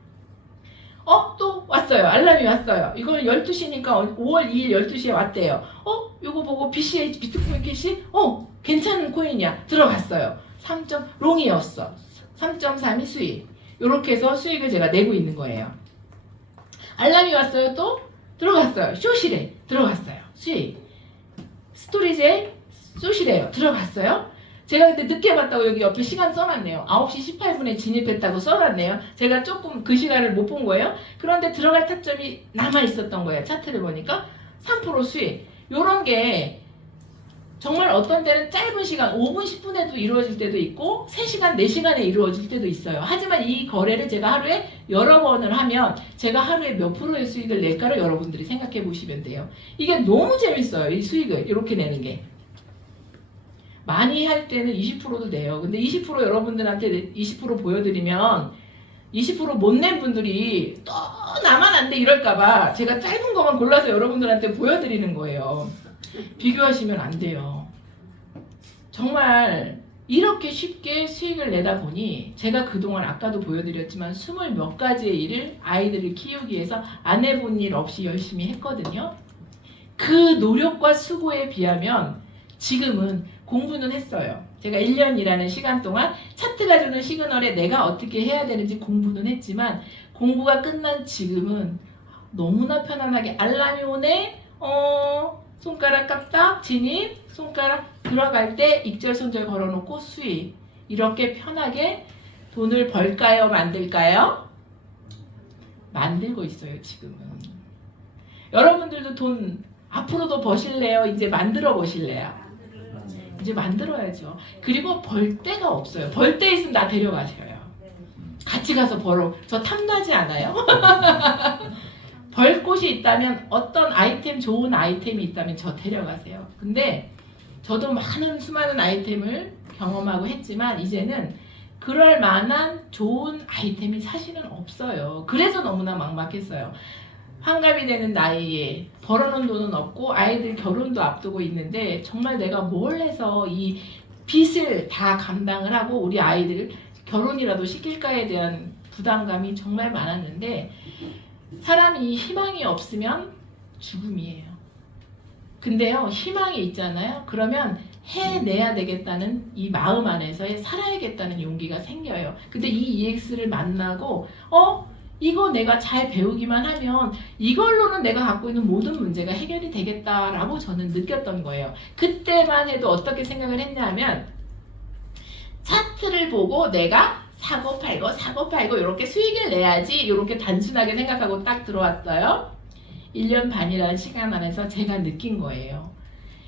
또 왔어요. 알람이 왔어요. 이거 12시니까 5월 2일 12시에 왔대요. 이거 보고 BCH 비트코인 캐시? 괜찮은 코인이야. 들어갔어요. 3점 롱이었어. 3.32 수익. 이렇게 해서 수익을 제가 내고 있는 거예요. 알람이 왔어요. 또 들어갔어요. 쇼실에 들어갔어요. 수익. 스토리지에 쇼실에요. 들어갔어요. 제가 그때 늦게 봤다고 여기 옆에 시간 써놨네요. 9시 18분에 진입했다고 써놨네요. 제가 조금 그 시간을 못 본 거예요. 그런데 들어갈 타점이 남아 있었던 거예요. 차트를 보니까 3% 수익. 요런 게 정말 어떤 때는 짧은 시간 5분 10분에도 이루어질 때도 있고 3시간 4시간에 이루어질 때도 있어요. 하지만 이 거래를 제가 하루에 여러 번을 하면 제가 하루에 몇 프로의 수익을 낼까를 여러분들이 생각해 보시면 돼요. 이게 너무 재밌어요. 이 수익을 이렇게 내는 게. 많이 할 때는 20%도 내요. 근데 20% 여러분들한테 20% 보여드리면 20% 못 낸 분들이 또 나만 안 돼 이럴까봐 제가 짧은 것만 골라서 여러분들한테 보여드리는 거예요. 비교하시면 안 돼요. 정말 이렇게 쉽게 수익을 내다 보니 제가 그동안 아까도 보여드렸지만 20몇 가지의 일을 아이들을 키우기 위해서 안 해본 일 없이 열심히 했거든요. 그 노력과 수고에 비하면 지금은 공부는 했어요. 제가 1년이라는 시간 동안 차트가 주는 시그널에 내가 어떻게 해야 되는지 공부는 했지만 공부가 끝난 지금은 너무나 편안하게 알람이 오네. 손가락 깍딱 진입, 손가락 들어갈 때 익절손절 걸어놓고 수익. 이렇게 편하게 돈을 벌까요? 만들까요? 만들고 있어요, 지금은. 여러분들도 돈 앞으로도 버실래요? 이제 만들어 보실래요? 이제 만들어야죠. 그리고 벌 데가 없어요. 벌 데 있으면 나 데려가셔요. 같이 가서 벌어. 저 탐나지 않아요? 벌 곳이 있다면 어떤 아이템 좋은 아이템이 있다면 저 데려가세요. 근데 저도 수많은 아이템을 경험하고 했지만 이제는 그럴 만한 좋은 아이템이 사실은 없어요. 그래서 너무나 막막했어요. 환갑이 되는 나이에 벌어놓은 돈은 없고 아이들 결혼도 앞두고 있는데 정말 내가 뭘 해서 이 빚을 다 감당을 하고 우리 아이들 결혼이라도 시킬까에 대한 부담감이 정말 많았는데 사람이 희망이 없으면 죽음이에요. 근데요, 희망이 있잖아요. 그러면 해내야 되겠다는 이 마음 안에서의 살아야겠다는 용기가 생겨요. 근데 이 EX를 만나고 이거 내가 잘 배우기만 하면 이걸로는 내가 갖고 있는 모든 문제가 해결이 되겠다라고 저는 느꼈던 거예요. 그때만 해도 어떻게 생각을 했냐면 차트를 보고 내가 사고 팔고 이렇게 수익을 내야지 이렇게 단순하게 생각하고 딱 들어왔어요. 1년 반이라는 시간 안에서 제가 느낀 거예요.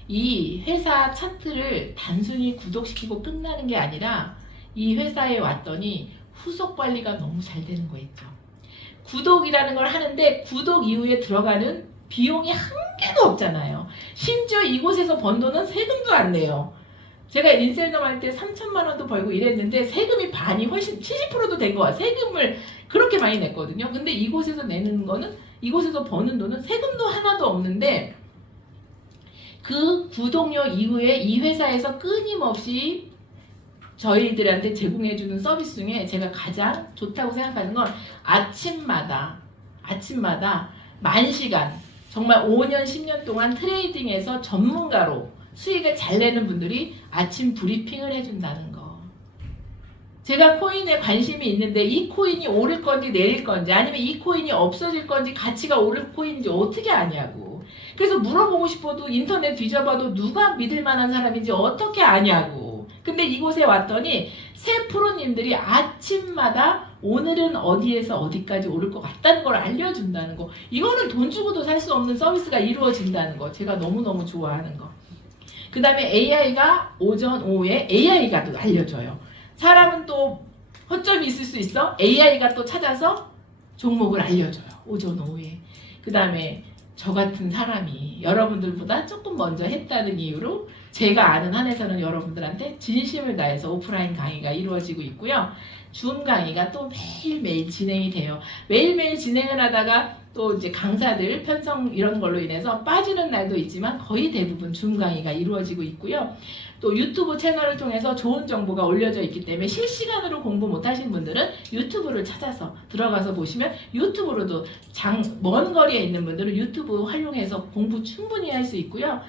이 회사 차트를 단순히 구독시키고 끝나는 게 아니라 이 회사에 왔더니 후속 관리가 너무 잘 되는 거 있죠. 구독이라는 걸 하는데 구독 이후에 들어가는 비용이 한 개도 없잖아요. 심지어 이곳에서 번 돈은 세금도 안 내요. 제가 인셀덤 할 때 3천만 원도 벌고 이랬는데 세금이 반이 훨씬 70%도 된 거야. 세금을 그렇게 많이 냈거든요. 근데 이곳에서 내는 거는 이곳에서 버는 돈은 세금도 하나도 없는데 그 구독료 이후에 이 회사에서 끊임없이 저희들한테 제공해주는 서비스 중에 제가 가장 좋다고 생각하는 건 아침마다 10,000시간 정말 5년 10년 동안 트레이딩에서 전문가로 수익을 잘 내는 분들이 아침 브리핑을 해준다는 거. 제가 코인에 관심이 있는데 이 코인이 오를 건지 내릴 건지 아니면 이 코인이 없어질 건지 가치가 오를 코인인지 어떻게 아냐고. 그래서 물어보고 싶어도 인터넷 뒤져봐도 누가 믿을 만한 사람인지 어떻게 아냐고. 근데 이곳에 왔더니 새 프로님들이 아침마다 오늘은 어디에서 어디까지 오를 것 같다는 걸 알려준다는 거. 이거는 돈 주고도 살 수 없는 서비스가 이루어진다는 거. 제가 너무너무 좋아하는 거. 그 다음에 AI가 오전 오후에 AI가 또 알려줘요. 사람은 또 허점이 있을 수 있어. AI가 또 찾아서 종목을 알려줘요. 오전 오후에. 그 다음에 저 같은 사람이 여러분들보다 조금 먼저 했다는 이유로 제가 아는 한에서는 여러분들한테 진심을 다해서 오프라인 강의가 이루어지고 있고요. 줌 강의가 또 매일매일 진행이 돼요. 매일매일 진행을 하다가 또 이제 강사들 편성 이런 걸로 인해서 빠지는 날도 있지만 거의 대부분 줌 강의가 이루어지고 있고요. 또 유튜브 채널을 통해서 좋은 정보가 올려져 있기 때문에 실시간으로 공부 못하신 분들은 유튜브를 찾아서 들어가서 보시면 유튜브로도 먼 거리에 있는 분들은 유튜브 활용해서 공부 충분히 할 수 있고요.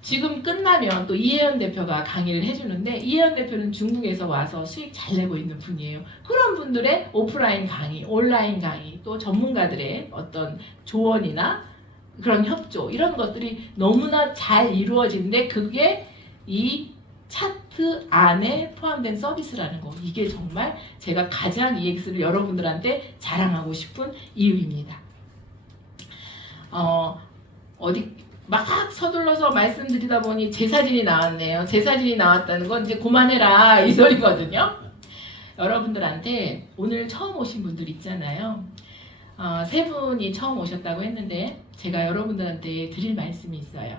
지금 끝나면 또 이혜연 대표가 강의를 해주는데 이혜연 대표는 중국에서 와서 수익 잘 내고 있는 분이에요. 그런 분들의 오프라인 강의, 온라인 강의, 또 전문가들의 어떤 조언이나 그런 협조 이런 것들이 너무나 잘 이루어지는데 그게 이 차트 안에 포함된 서비스라는 거. 이게 정말 제가 가장 EX를 여러분들한테 자랑하고 싶은 이유입니다. 어디 막 서둘러서 말씀드리다 보니 제 사진이 나왔네요. 제 사진이 나왔다는 건 이제 그만해라 이 소리거든요. 여러분들한테 오늘 처음 오신 분들 있잖아요. 세 분이 처음 오셨다고 했는데 제가 여러분들한테 드릴 말씀이 있어요.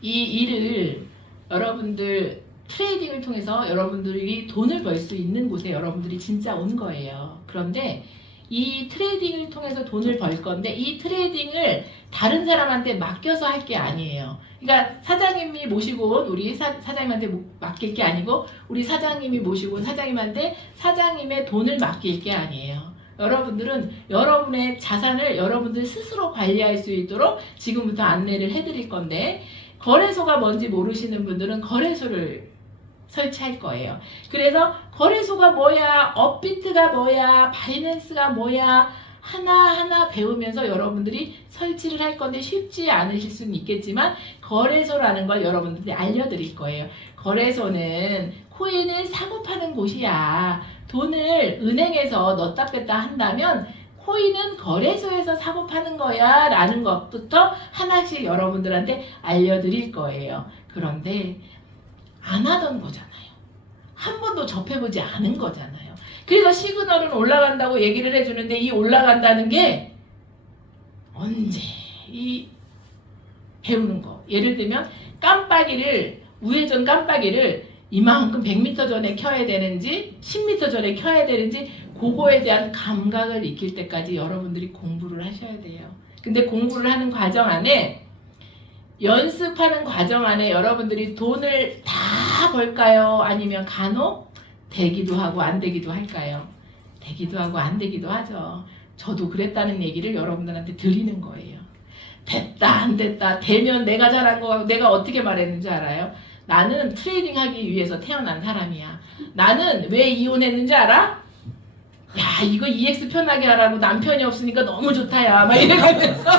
이 일을 여러분들 트레이딩을 통해서 여러분들이 돈을 벌 수 있는 곳에 여러분들이 진짜 온 거예요. 그런데 이 트레이딩을 통해서 돈을 벌 건데 이 트레이딩을 다른 사람한테 맡겨서 할 게 아니에요. 그러니까 사장님이 모시고 온 우리 사장님한테 맡길 게 아니고 우리 사장님이 모시고 온 사장님한테 사장님의 돈을 맡길 게 아니에요. 여러분들은 여러분의 자산을 여러분들 스스로 관리할 수 있도록 지금부터 안내를 해드릴 건데 거래소가 뭔지 모르시는 분들은 거래소를 설치할 거예요. 그래서 거래소가 뭐야, 업비트가 뭐야, 바이낸스가 뭐야 하나하나 배우면서 여러분들이 설치를 할 건데 쉽지 않으실 수는 있겠지만 거래소라는 걸 여러분들이 알려드릴 거예요. 거래소는 코인을 사고 파는 곳이야. 돈을 은행에서 넣었다 뺐다 한다면 코인은 거래소에서 사고 파는 거야 라는 것부터 하나씩 여러분들한테 알려드릴 거예요. 그런데 안 하던 거잖아요. 한 번도 접해보지 않은 거잖아요. 그래서 시그널은 올라간다고 얘기를 해주는데 이 올라간다는 게 언제 이 배우는 거. 예를 들면 깜빡이를 우회전 깜빡이를 이만큼 100m 전에 켜야 되는지 10m 전에 켜야 되는지 그거에 대한 감각을 익힐 때까지 여러분들이 공부를 하셔야 돼요. 근데 공부를 하는 과정 안에 연습하는 과정 안에 여러분들이 돈을 다 벌까요? 아니면 간혹 되기도 하고 안 되기도 할까요? 되기도 하고 안 되기도 하죠. 저도 그랬다는 얘기를 여러분들한테 드리는 거예요. 됐다 안 됐다 되면 내가 잘한 거 같고 내가 어떻게 말했는지 알아요? 나는 트레이딩 하기 위해서 태어난 사람이야. 나는 왜 이혼했는지 알아? 야 이거 EX 편하게 하라고 남편이 없으니까 너무 좋다 야 막 이래가면서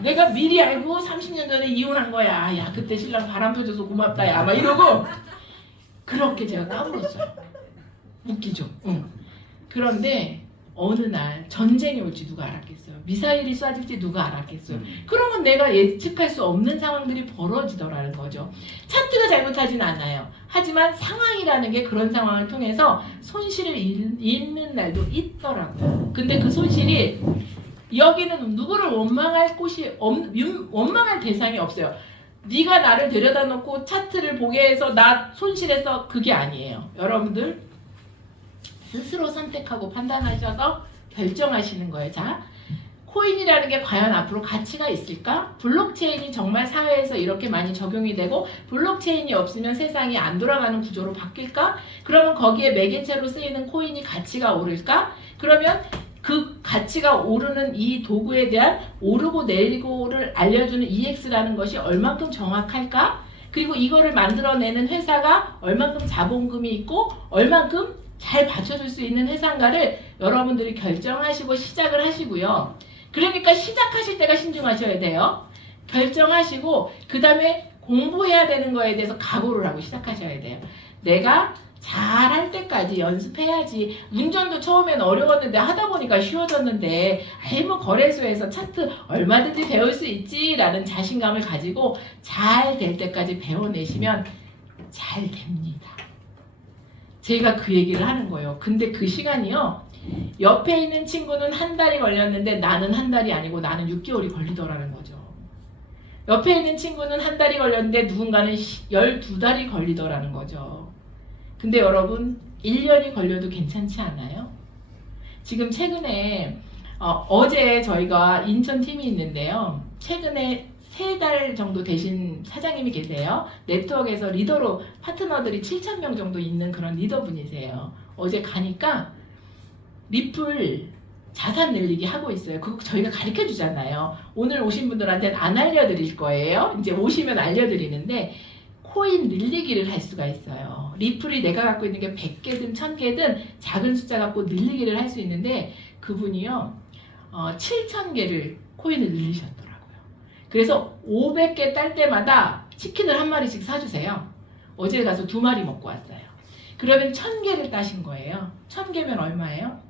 내가 미리 알고 30년 전에 이혼한 거야. 야 그때 신랑 바람 펴줘서 고맙다 야 막 이러고 그렇게 제가 까불었어요. 웃기죠? 응. 그런데 어느 날 전쟁이 올지 누가 알았겠어요. 미사일이 쏴질지 누가 알았겠어요. 그러면 내가 예측할 수 없는 상황들이 벌어지더라는 거죠. 차트가 잘못하진 않아요. 하지만 상황이라는 게 그런 상황을 통해서 손실을 입는 날도 있더라고요. 근데 그 손실이 여기는 누구를 원망할 곳이 원망할 대상이 없어요. 네가 나를 데려다 놓고 차트를 보게 해서 나 손실해서 그게 아니에요. 여러분들 스스로 선택하고 판단하셔서 결정하시는 거예요. 자, 코인이라는 게 과연 앞으로 가치가 있을까? 블록체인이 정말 사회에서 이렇게 많이 적용이 되고 블록체인이 없으면 세상이 안 돌아가는 구조로 바뀔까? 그러면 거기에 매개체로 쓰이는 코인이 가치가 오를까? 그러면 그 가치가 오르는 이 도구에 대한 오르고 내리고를 알려주는 EX라는 것이 얼만큼 정확할까? 그리고 이거를 만들어내는 회사가 얼만큼 자본금이 있고 얼만큼 잘 받쳐줄 수 있는 회사인가를 여러분들이 결정하시고 시작을 하시고요. 그러니까 시작하실 때가 신중하셔야 돼요. 결정하시고 그 다음에 공부해야 되는 거에 대해서 각오를 하고 시작하셔야 돼요. 내가 잘할 때까지 연습해야지. 운전도 처음엔 어려웠는데 하다 보니까 쉬워졌는데 아이 뭐 거래소에서 차트 얼마든지 배울 수 있지 라는 자신감을 가지고 잘 될 때까지 배워내시면 잘 됩니다. 제가 그 얘기를 하는 거예요. 근데 그 시간이요. 옆에 있는 친구는 한 달이 걸렸는데 나는 한 달이 아니고 나는 6개월이 걸리더라는 거죠. 옆에 있는 친구는 한 달이 걸렸는데 누군가는 12달이 걸리더라는 거죠. 근데 여러분 1년이 걸려도 괜찮지 않아요? 지금 최근에 어제 저희가 인천 팀이 있는데요. 최근에 3달 정도 되신 사장님이 계세요. 네트워크에서 리더로 파트너들이 7,000명 정도 있는 그런 리더분이세요. 어제 가니까 리플 자산 늘리기 하고 있어요. 그거 저희가 가르쳐 주잖아요. 오늘 오신 분들한테는 안 알려드릴 거예요. 이제 오시면 알려드리는데 코인 늘리기를 할 수가 있어요. 리플이 내가 갖고 있는 게 100개든 1000개든 작은 숫자 갖고 늘리기를 할 수 있는데 그분이요 7,000개를 코인을 늘리셨더라고요. 그래서 500개 딸 때마다 치킨을 한 마리씩 사주세요. 어제 가서 2마리 먹고 왔어요. 그러면 1000개를 따신 거예요. 1000개면 얼마예요?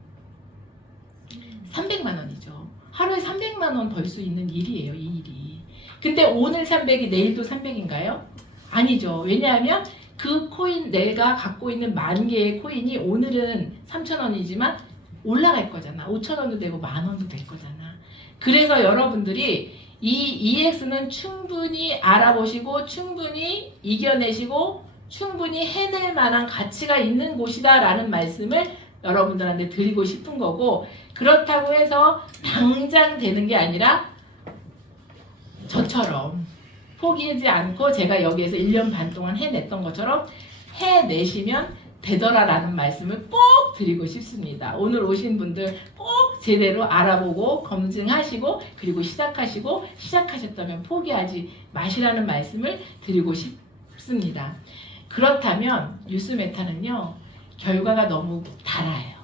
300만 원이죠. 하루에 300만 원 벌 수 있는 일이에요, 이 일이. 근데 오늘 300이 내일도 300인가요? 아니죠. 왜냐하면 그 코인 내가 갖고 있는 10,000개의 코인이 오늘은 3,000원이지만 올라갈 거잖아. 5,000원도 되고 10,000원도 될 거잖아. 그래서 여러분들이 이 EX는 충분히 알아보시고 충분히 이겨내시고 충분히 해낼 만한 가치가 있는 곳이다 라는 말씀을 여러분들한테 드리고 싶은 거고, 그렇다고 해서 당장 되는 게 아니라 저처럼 포기하지 않고 제가 여기에서 1년 반 동안 해냈던 것처럼 해내시면 되더라라는 말씀을 꼭 드리고 싶습니다. 오늘 오신 분들 꼭 제대로 알아보고 검증하시고 그리고 시작하셨다면 포기하지 마시라는 말씀을 드리고 싶습니다. 그렇다면 뉴스메타는요 결과가 너무 달아요.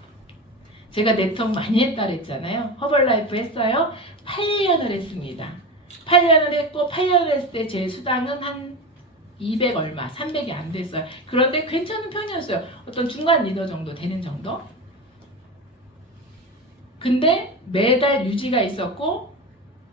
제가 네트워크 많이 했다 그랬잖아요. 허벌라이프 했어요. 8년을 했습니다. 8년을 했고 8년을 했을 때 제 수당은 한 200 얼마, 300이 안 됐어요. 그런데 괜찮은 편이었어요. 어떤 중간 리더 정도 되는 정도. 근데 매달 유지가 있었고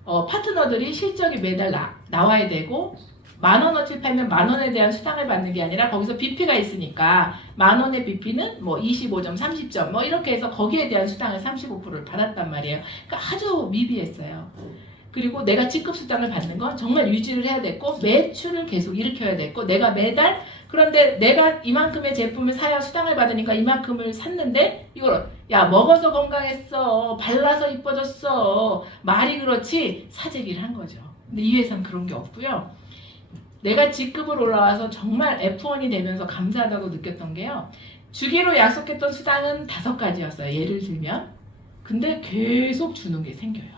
파트너들이 실적이 매달 나와야 되고 10,000원어치 팔면 10,000원에 대한 수당을 받는 게 아니라 거기서 BP가 있으니까 10,000원의 BP는 뭐 25점, 30점 뭐 이렇게 해서 거기에 대한 수당을 35%를 받았단 말이에요. 그러니까 아주 미비했어요. 그리고 내가 직급 수당을 받는 건 정말 유지를 해야 됐고 매출을 계속 일으켜야 됐고 내가 매달 그런데 내가 이만큼의 제품을 사야 수당을 받으니까 이만큼을 샀는데 이걸 야 먹어서 건강했어 발라서 이뻐졌어 말이 그렇지 사재기를 한 거죠. 근데 이 회사는 그런 게 없고요. 내가 직급을 올라와서 정말 F1이 되면서 감사하다고 느꼈던 게요. 주기로 약속했던 수당은 5가지였어요. 예를 들면. 근데 계속 주는 게 생겨요.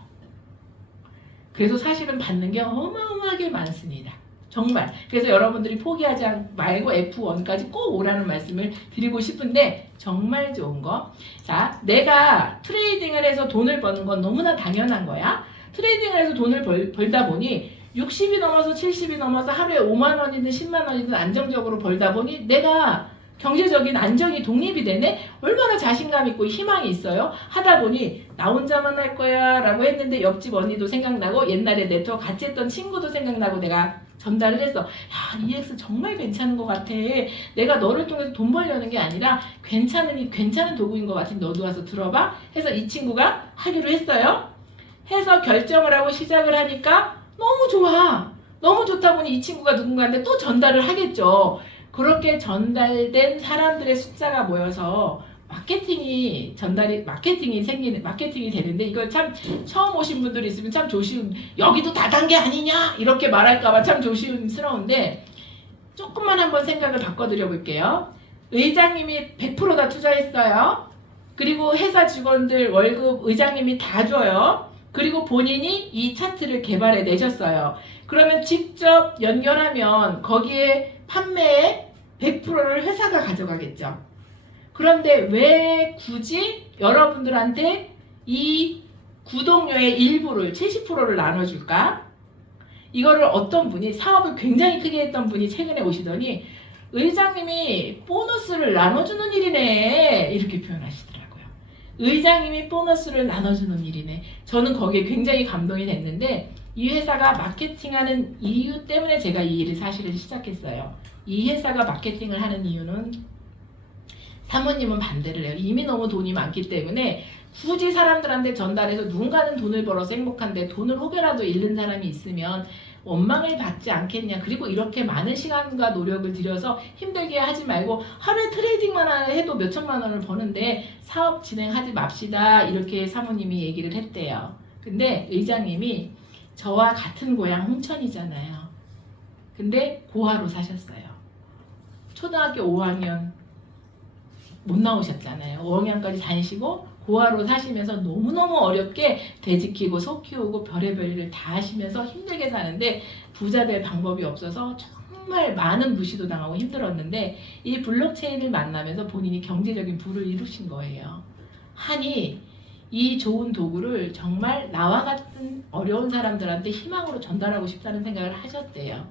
그래서 사실은 받는 게 어마어마하게 많습니다. 정말. 그래서 여러분들이 포기하지 말고 F1까지 꼭 오라는 말씀을 드리고 싶은데 정말 좋은 거. 자, 내가 트레이딩을 해서 돈을 버는 건 너무나 당연한 거야. 트레이딩을 해서 돈을 벌다 보니 60이 넘어서 70이 넘어서 하루에 5만 원이든 10만 원이든 안정적으로 벌다 보니 내가 경제적인 안정이 독립이 되네? 얼마나 자신감 있고 희망이 있어요? 하다 보니 나 혼자만 할 거야 라고 했는데 옆집 언니도 생각나고 옛날에 네트워크 같이 했던 친구도 생각나고 내가 전달을 했어. 야, EX 정말 괜찮은 것 같아. 내가 너를 통해서 돈 벌려는 게 아니라 괜찮은 도구인 것 같으니 너도 와서 들어봐. 해서 이 친구가 하기로 했어요. 해서 결정을 하고 시작을 하니까 너무 좋아. 너무 좋다 보니 이 친구가 누군가한테 또 전달을 하겠죠. 그렇게 전달된 사람들의 숫자가 모여서 마케팅이 되는데 이걸 참 처음 오신 분들이 있으면 참 여기도 다단계 아니냐 이렇게 말할까봐 참 조심스러운데 조금만 한번 생각을 바꿔드려 볼게요. 의장님이 100% 다 투자했어요. 그리고 회사 직원들 월급 의장님이 다 줘요. 그리고 본인이 이 차트를 개발해 내셨어요. 그러면 직접 연결하면 거기에 판매의 100%를 회사가 가져가겠죠. 그런데 왜 굳이 여러분들한테 이 구독료의 일부를 70%를 나눠줄까? 이거를 어떤 분이 사업을 굉장히 크게 했던 분이 최근에 오시더니 의장님이 보너스를 나눠주는 일이네 이렇게 표현하시더라고요. 의장님이 보너스를 나눠주는 일이네. 저는 거기에 굉장히 감동이 됐는데 이 회사가 마케팅하는 이유 때문에 제가 이 일을 사실은 시작했어요. 이 회사가 마케팅을 하는 이유는 사모님은 반대를 해요. 이미 너무 돈이 많기 때문에 굳이 사람들한테 전달해서 누군가는 돈을 벌어서 행복한데 돈을 혹여라도 잃는 사람이 있으면 원망을 받지 않겠냐. 그리고 이렇게 많은 시간과 노력을 들여서 힘들게 하지 말고 하루에 트레이딩만 해도 몇 천만 원을 버는데 사업 진행하지 맙시다. 이렇게 사모님이 얘기를 했대요. 근데 의장님이 저와 같은 고향 홍천이잖아요. 근데 고아로 사셨어요. 초등학교 5학년 못 나오셨잖아요. 5학년까지 다니시고 고아로 사시면서 너무너무 어렵게 돼 지키고 소 키우고 별의별 일을 다 하시면서 힘들게 사는데 부자 될 방법이 없어서 정말 많은 무시도 당하고 힘들었는데 이 블록체인을 만나면서 본인이 경제적인 부를 이루신 거예요. 하니 이 좋은 도구를 정말 나와 같은 어려운 사람들한테 희망으로 전달하고 싶다는 생각을 하셨대요.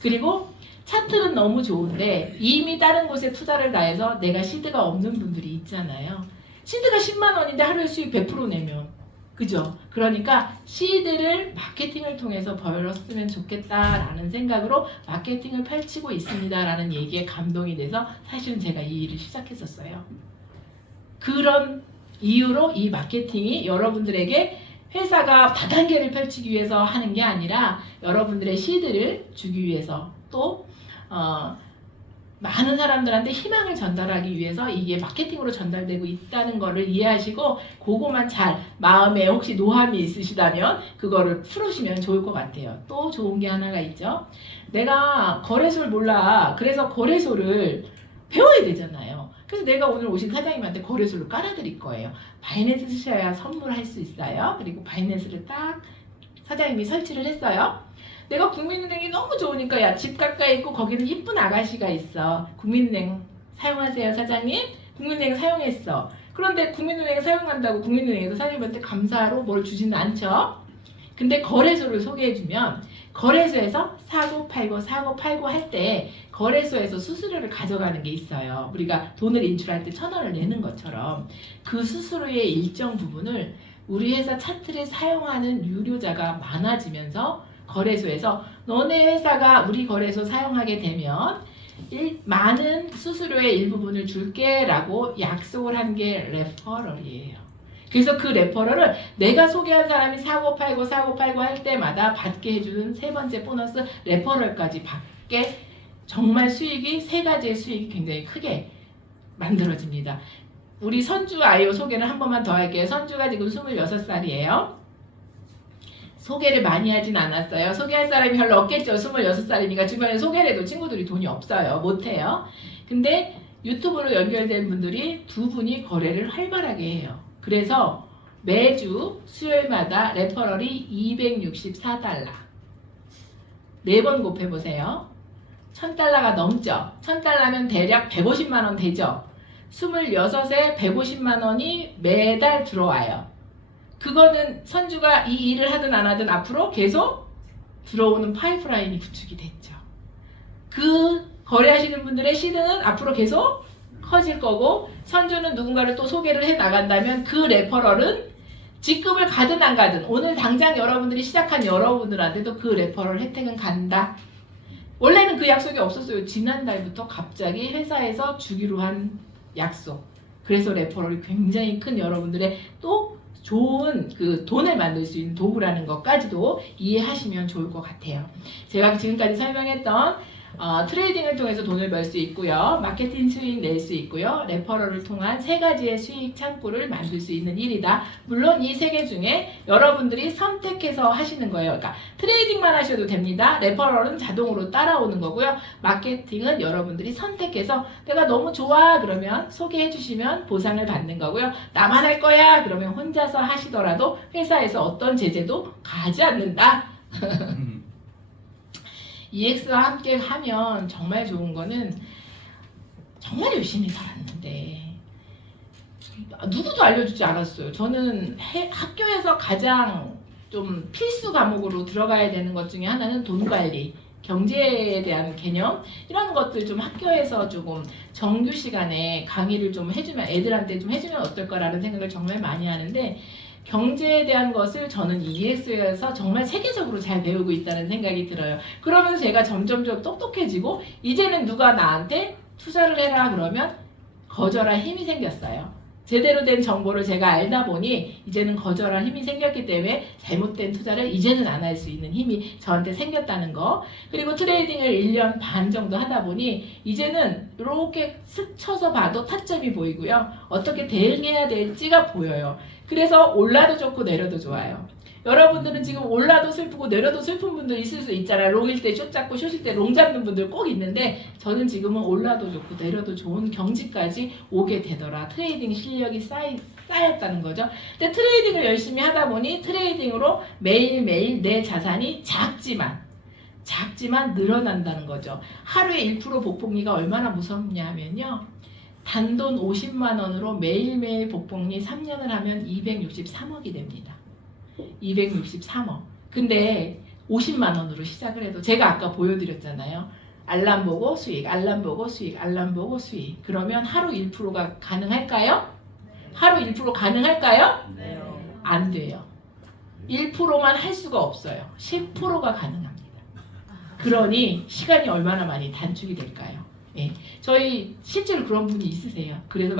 그리고 차트는 너무 좋은데 이미 다른 곳에 투자를 다해서 내가 시드가 없는 분들이 있잖아요. 시드가 10만 원인데 하루에 수익 100% 내면 그죠? 그러니까 시드를 마케팅을 통해서 벌었으면 좋겠다라는 생각으로 마케팅을 펼치고 있습니다라는 얘기에 감동이 돼서 사실은 제가 이 일을 시작했었어요. 그런 이유로 이 마케팅이 여러분들에게 회사가 다단계를 펼치기 위해서 하는 게 아니라 여러분들의 시드를 주기 위해서 또 많은 사람들한테 희망을 전달하기 위해서 이게 마케팅으로 전달되고 있다는 거를 이해하시고 그거만 잘 마음에 혹시 노함이 있으시다면 그거를 풀으시면 좋을 것 같아요. 또 좋은 게 하나가 있죠. 내가 거래소를 몰라. 그래서 거래소를 배워야 되잖아요. 그래서 내가 오늘 오신 사장님한테 거래소를 깔아드릴 거예요. 바이낸스 쓰셔야 선물할 수 있어요. 그리고 바이낸스를 딱 사장님이 설치를 했어요. 내가 국민은행이 너무 좋으니까 야 집 가까이 있고 거기는 이쁜 아가씨가 있어. 국민은행 사용하세요 사장님? 국민은행 사용했어. 그런데 국민은행 사용한다고 국민은행에서 사장님한테 감사로 뭘 주지는 않죠. 근데 거래소를 소개해주면 거래소에서 사고 팔고 할 때 거래소에서 수수료를 가져가는 게 있어요. 우리가 돈을 인출할 때 1,000원을 내는 것처럼 그 수수료의 일정 부분을 우리 회사 차트를 사용하는 유료자가 많아지면서 거래소에서 너네 회사가 우리 거래소 사용하게 되면 많은 수수료의 일부분을 줄게 라고 약속을 한 게 레퍼럴이에요. 그래서 그 레퍼럴을 내가 소개한 사람이 사고 팔고 할 때마다 받게 해주는 세 번째 보너스 레퍼럴까지 받게 정말 수익이 세 가지의 수익이 굉장히 크게 만들어집니다. 우리 선주 아이오 소개를 한 번만 더 할게요. 선주가 지금 26살이에요. 소개를 많이 하진 않았어요. 소개할 사람이 별로 없겠죠. 26살이니까 주변에 소개를 해도 친구들이 돈이 없어요. 못해요. 근데 유튜브로 연결된 분들이 두 분이 거래를 활발하게 해요. 그래서 매주 수요일마다 레퍼럴이 264달러. 4번 곱해보세요. 1,000달러가 넘죠. 1,000달러면 대략 150만 원 되죠. 26에 150만 원이 매달 들어와요. 그거는 선주가 이 일을 하든 안 하든 앞으로 계속 들어오는 파이프라인이 구축이 됐죠. 그 거래하시는 분들의 시드는 앞으로 계속 커질 거고 선주는 누군가를 또 소개를 해 나간다면 그 레퍼럴은 직급을 가든 안 가든 오늘 당장 여러분들이 시작한 여러분들한테도 그 레퍼럴 혜택은 간다. 원래는 그 약속이 없었어요. 지난달부터 갑자기 회사에서 주기로 한 약속. 그래서 레퍼럴이 굉장히 큰 여러분들의 또 좋은 그 돈을 만들 수 있는 도구라는 것까지도 이해하시면 좋을 것 같아요. 제가 지금까지 설명했던 트레이딩을 통해서 돈을 벌 수 있고요. 마케팅 수익 낼 수 있고요. 레퍼럴을 통한 세 가지의 수익 창구를 만들 수 있는 일이다. 물론 이 세 개 중에 여러분들이 선택해서 하시는 거예요. 그러니까 트레이딩만 하셔도 됩니다. 레퍼럴은 자동으로 따라오는 거고요. 마케팅은 여러분들이 선택해서 내가 너무 좋아 그러면 소개해 주시면 보상을 받는 거고요. 나만 할 거야 그러면 혼자서 하시더라도 회사에서 어떤 제재도 가지 않는다. EX와 함께 하면 정말 좋은 거는 정말 열심히 살았는데 누구도 알려주지 않았어요. 저는 학교에서 가장 좀 필수 과목으로 들어가야 되는 것 중에 하나는 돈 관리, 경제에 대한 개념 이런 것들 좀 학교에서 조금 정규 시간에 강의를 좀 해주면 애들한테 좀 해주면 어떨까라는 생각을 정말 많이 하는데 경제에 대한 것을 저는 EX에서 정말 세계적으로 잘 배우고 있다는 생각이 들어요. 그러면서 제가 점점 똑똑해지고 이제는 누가 나한테 투자를 해라 그러면 거절할 힘이 생겼어요. 제대로 된 정보를 제가 알다 보니 이제는 거절할 힘이 생겼기 때문에 잘못된 투자를 이제는 안 할 수 있는 힘이 저한테 생겼다는 거. 그리고 트레이딩을 1년 반 정도 하다 보니 이제는 이렇게 스쳐서 봐도 타점이 보이고요. 어떻게 대응해야 될지가 보여요. 그래서 올라도 좋고 내려도 좋아요. 여러분들은 지금 올라도 슬프고 내려도 슬픈 분들 있을 수 있잖아요. 롱일 때 숏 잡고 숏일 때 롱 잡는 분들 꼭 있는데 저는 지금은 올라도 좋고 내려도 좋은 경지까지 오게 되더라. 트레이딩 실력이 쌓였다는 거죠. 근데 트레이딩을 열심히 하다 보니 트레이딩으로 매일매일 내 자산이 작지만 늘어난다는 거죠. 하루에 1% 복복리가 얼마나 무섭냐 하면요. 단돈 50만 원으로 매일매일 복복리 3년을 하면 263억이 됩니다. 263억. 근데 50만 원으로 시작을 해도 제가 아까 보여드렸잖아요. 알람 보고 수익, 알람 보고 수익, 알람 보고 수익. 그러면 하루 1%가 가능할까요? 하루 1% 가능할까요? 네. 안 돼요. 1%만 할 수가 없어요. 10%가 가능합니다. 그러니 시간이 얼마나 많이 단축이 될까요? 예. 저희 실제로 그런 분이 있으세요. 그래서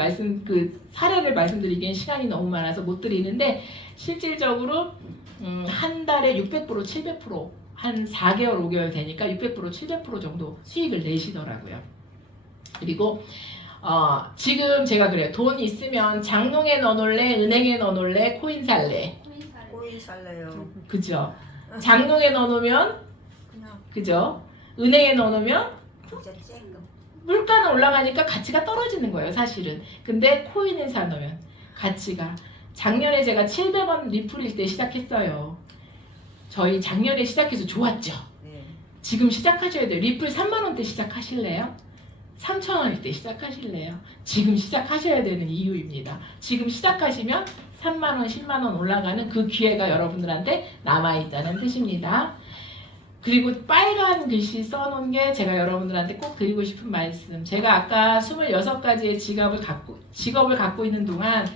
사례를 말씀드리기엔 시간이 너무 많아서 못 드리는데 실질적으로 한 달에 600%, 700% 한 4개월, 5개월 되니까 600%, 700% 정도 수익을 내시더라고요. 그리고 지금 제가 그래요. 돈 있으면 장롱에 넣어놓을래, 은행에 넣어놓을래, 코인 살래. 코인 살래요. 그죠? 장롱에 넣어놓으면 그냥 그죠? 은행에 넣어놓으면 진짜 쨍금. 물가는 올라가니까 가치가 떨어지는 거예요, 사실은. 근데 코인을 사놓으면 가치가 작년에 제가 700원 리플일 때 시작했어요. 저희 작년에 시작해서 좋았죠. 네. 지금 시작하셔야 돼요. 리플 3만 원대 시작하실래요? 3천 원일 때 시작하실래요? 지금 시작하셔야 되는 이유입니다. 지금 시작하시면 3만 원, 10만 원 올라가는 그 기회가 여러분들한테 남아있다는 뜻입니다. 그리고 빨간 글씨 써놓은 게 제가 여러분들한테 꼭 드리고 싶은 말씀. 제가 아까 26가지의 직업을 갖고 있는 동안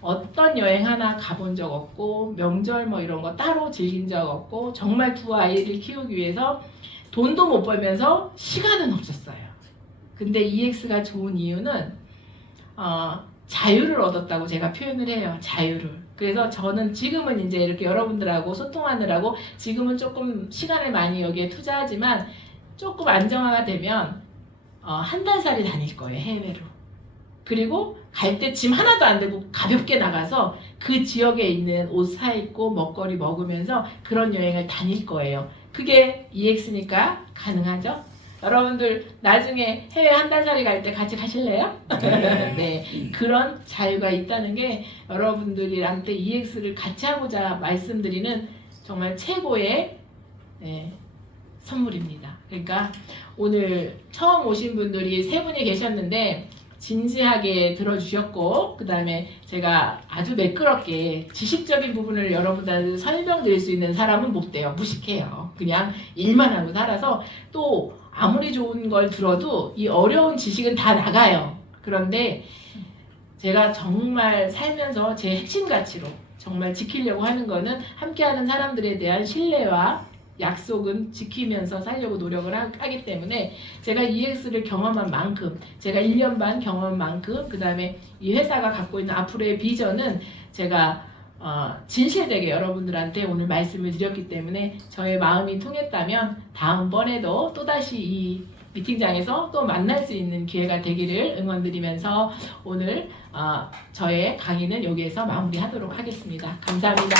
어떤 여행 하나 가본 적 없고 명절 뭐 이런 거 따로 즐긴 적 없고 정말 두 아이를 키우기 위해서 돈도 못 벌면서 시간은 없었어요. 근데 EX가 좋은 이유는 자유를 얻었다고 제가 표현을 해요. 자유를. 그래서 저는 지금은 이제 이렇게 여러분들하고 소통하느라고 지금은 조금 시간을 많이 여기에 투자하지만 조금 안정화가 되면 한 달 살이 다닐 거예요. 해외로. 그리고 갈 때 짐 하나도 안 들고 가볍게 나가서 그 지역에 있는 옷 사 입고 먹거리 먹으면서 그런 여행을 다닐 거예요. 그게 EX니까 가능하죠? 여러분들 나중에 해외 한 달 살이 갈 때 같이 가실래요? 네, 그런 자유가 있다는 게 여러분들한테 EX를 같이 하고자 말씀드리는 정말 최고의 선물입니다. 그러니까 오늘 처음 오신 분들이 3분이 계셨는데 진지하게 들어주셨고 그 다음에 제가 아주 매끄럽게 지식적인 부분을 여러분들한테 설명드릴 수 있는 사람은 못 돼요. 무식해요. 그냥 일만 하고 살아서 또 아무리 좋은 걸 들어도 이 어려운 지식은 다 나가요. 그런데 제가 정말 살면서 제 핵심 가치로 정말 지키려고 하는 거는 함께하는 사람들에 대한 신뢰와 약속은 지키면서 살려고 노력을 하기 때문에 제가 EX를 경험한 만큼 제가 1년 반 경험한 만큼 그 다음에 이 회사가 갖고 있는 앞으로의 비전은 제가 진실되게 여러분들한테 오늘 말씀을 드렸기 때문에 저의 마음이 통했다면 다음번에도 또다시 이 미팅장에서 또 만날 수 있는 기회가 되기를 응원드리면서 오늘 저의 강의는 여기에서 마무리하도록 하겠습니다. 감사합니다.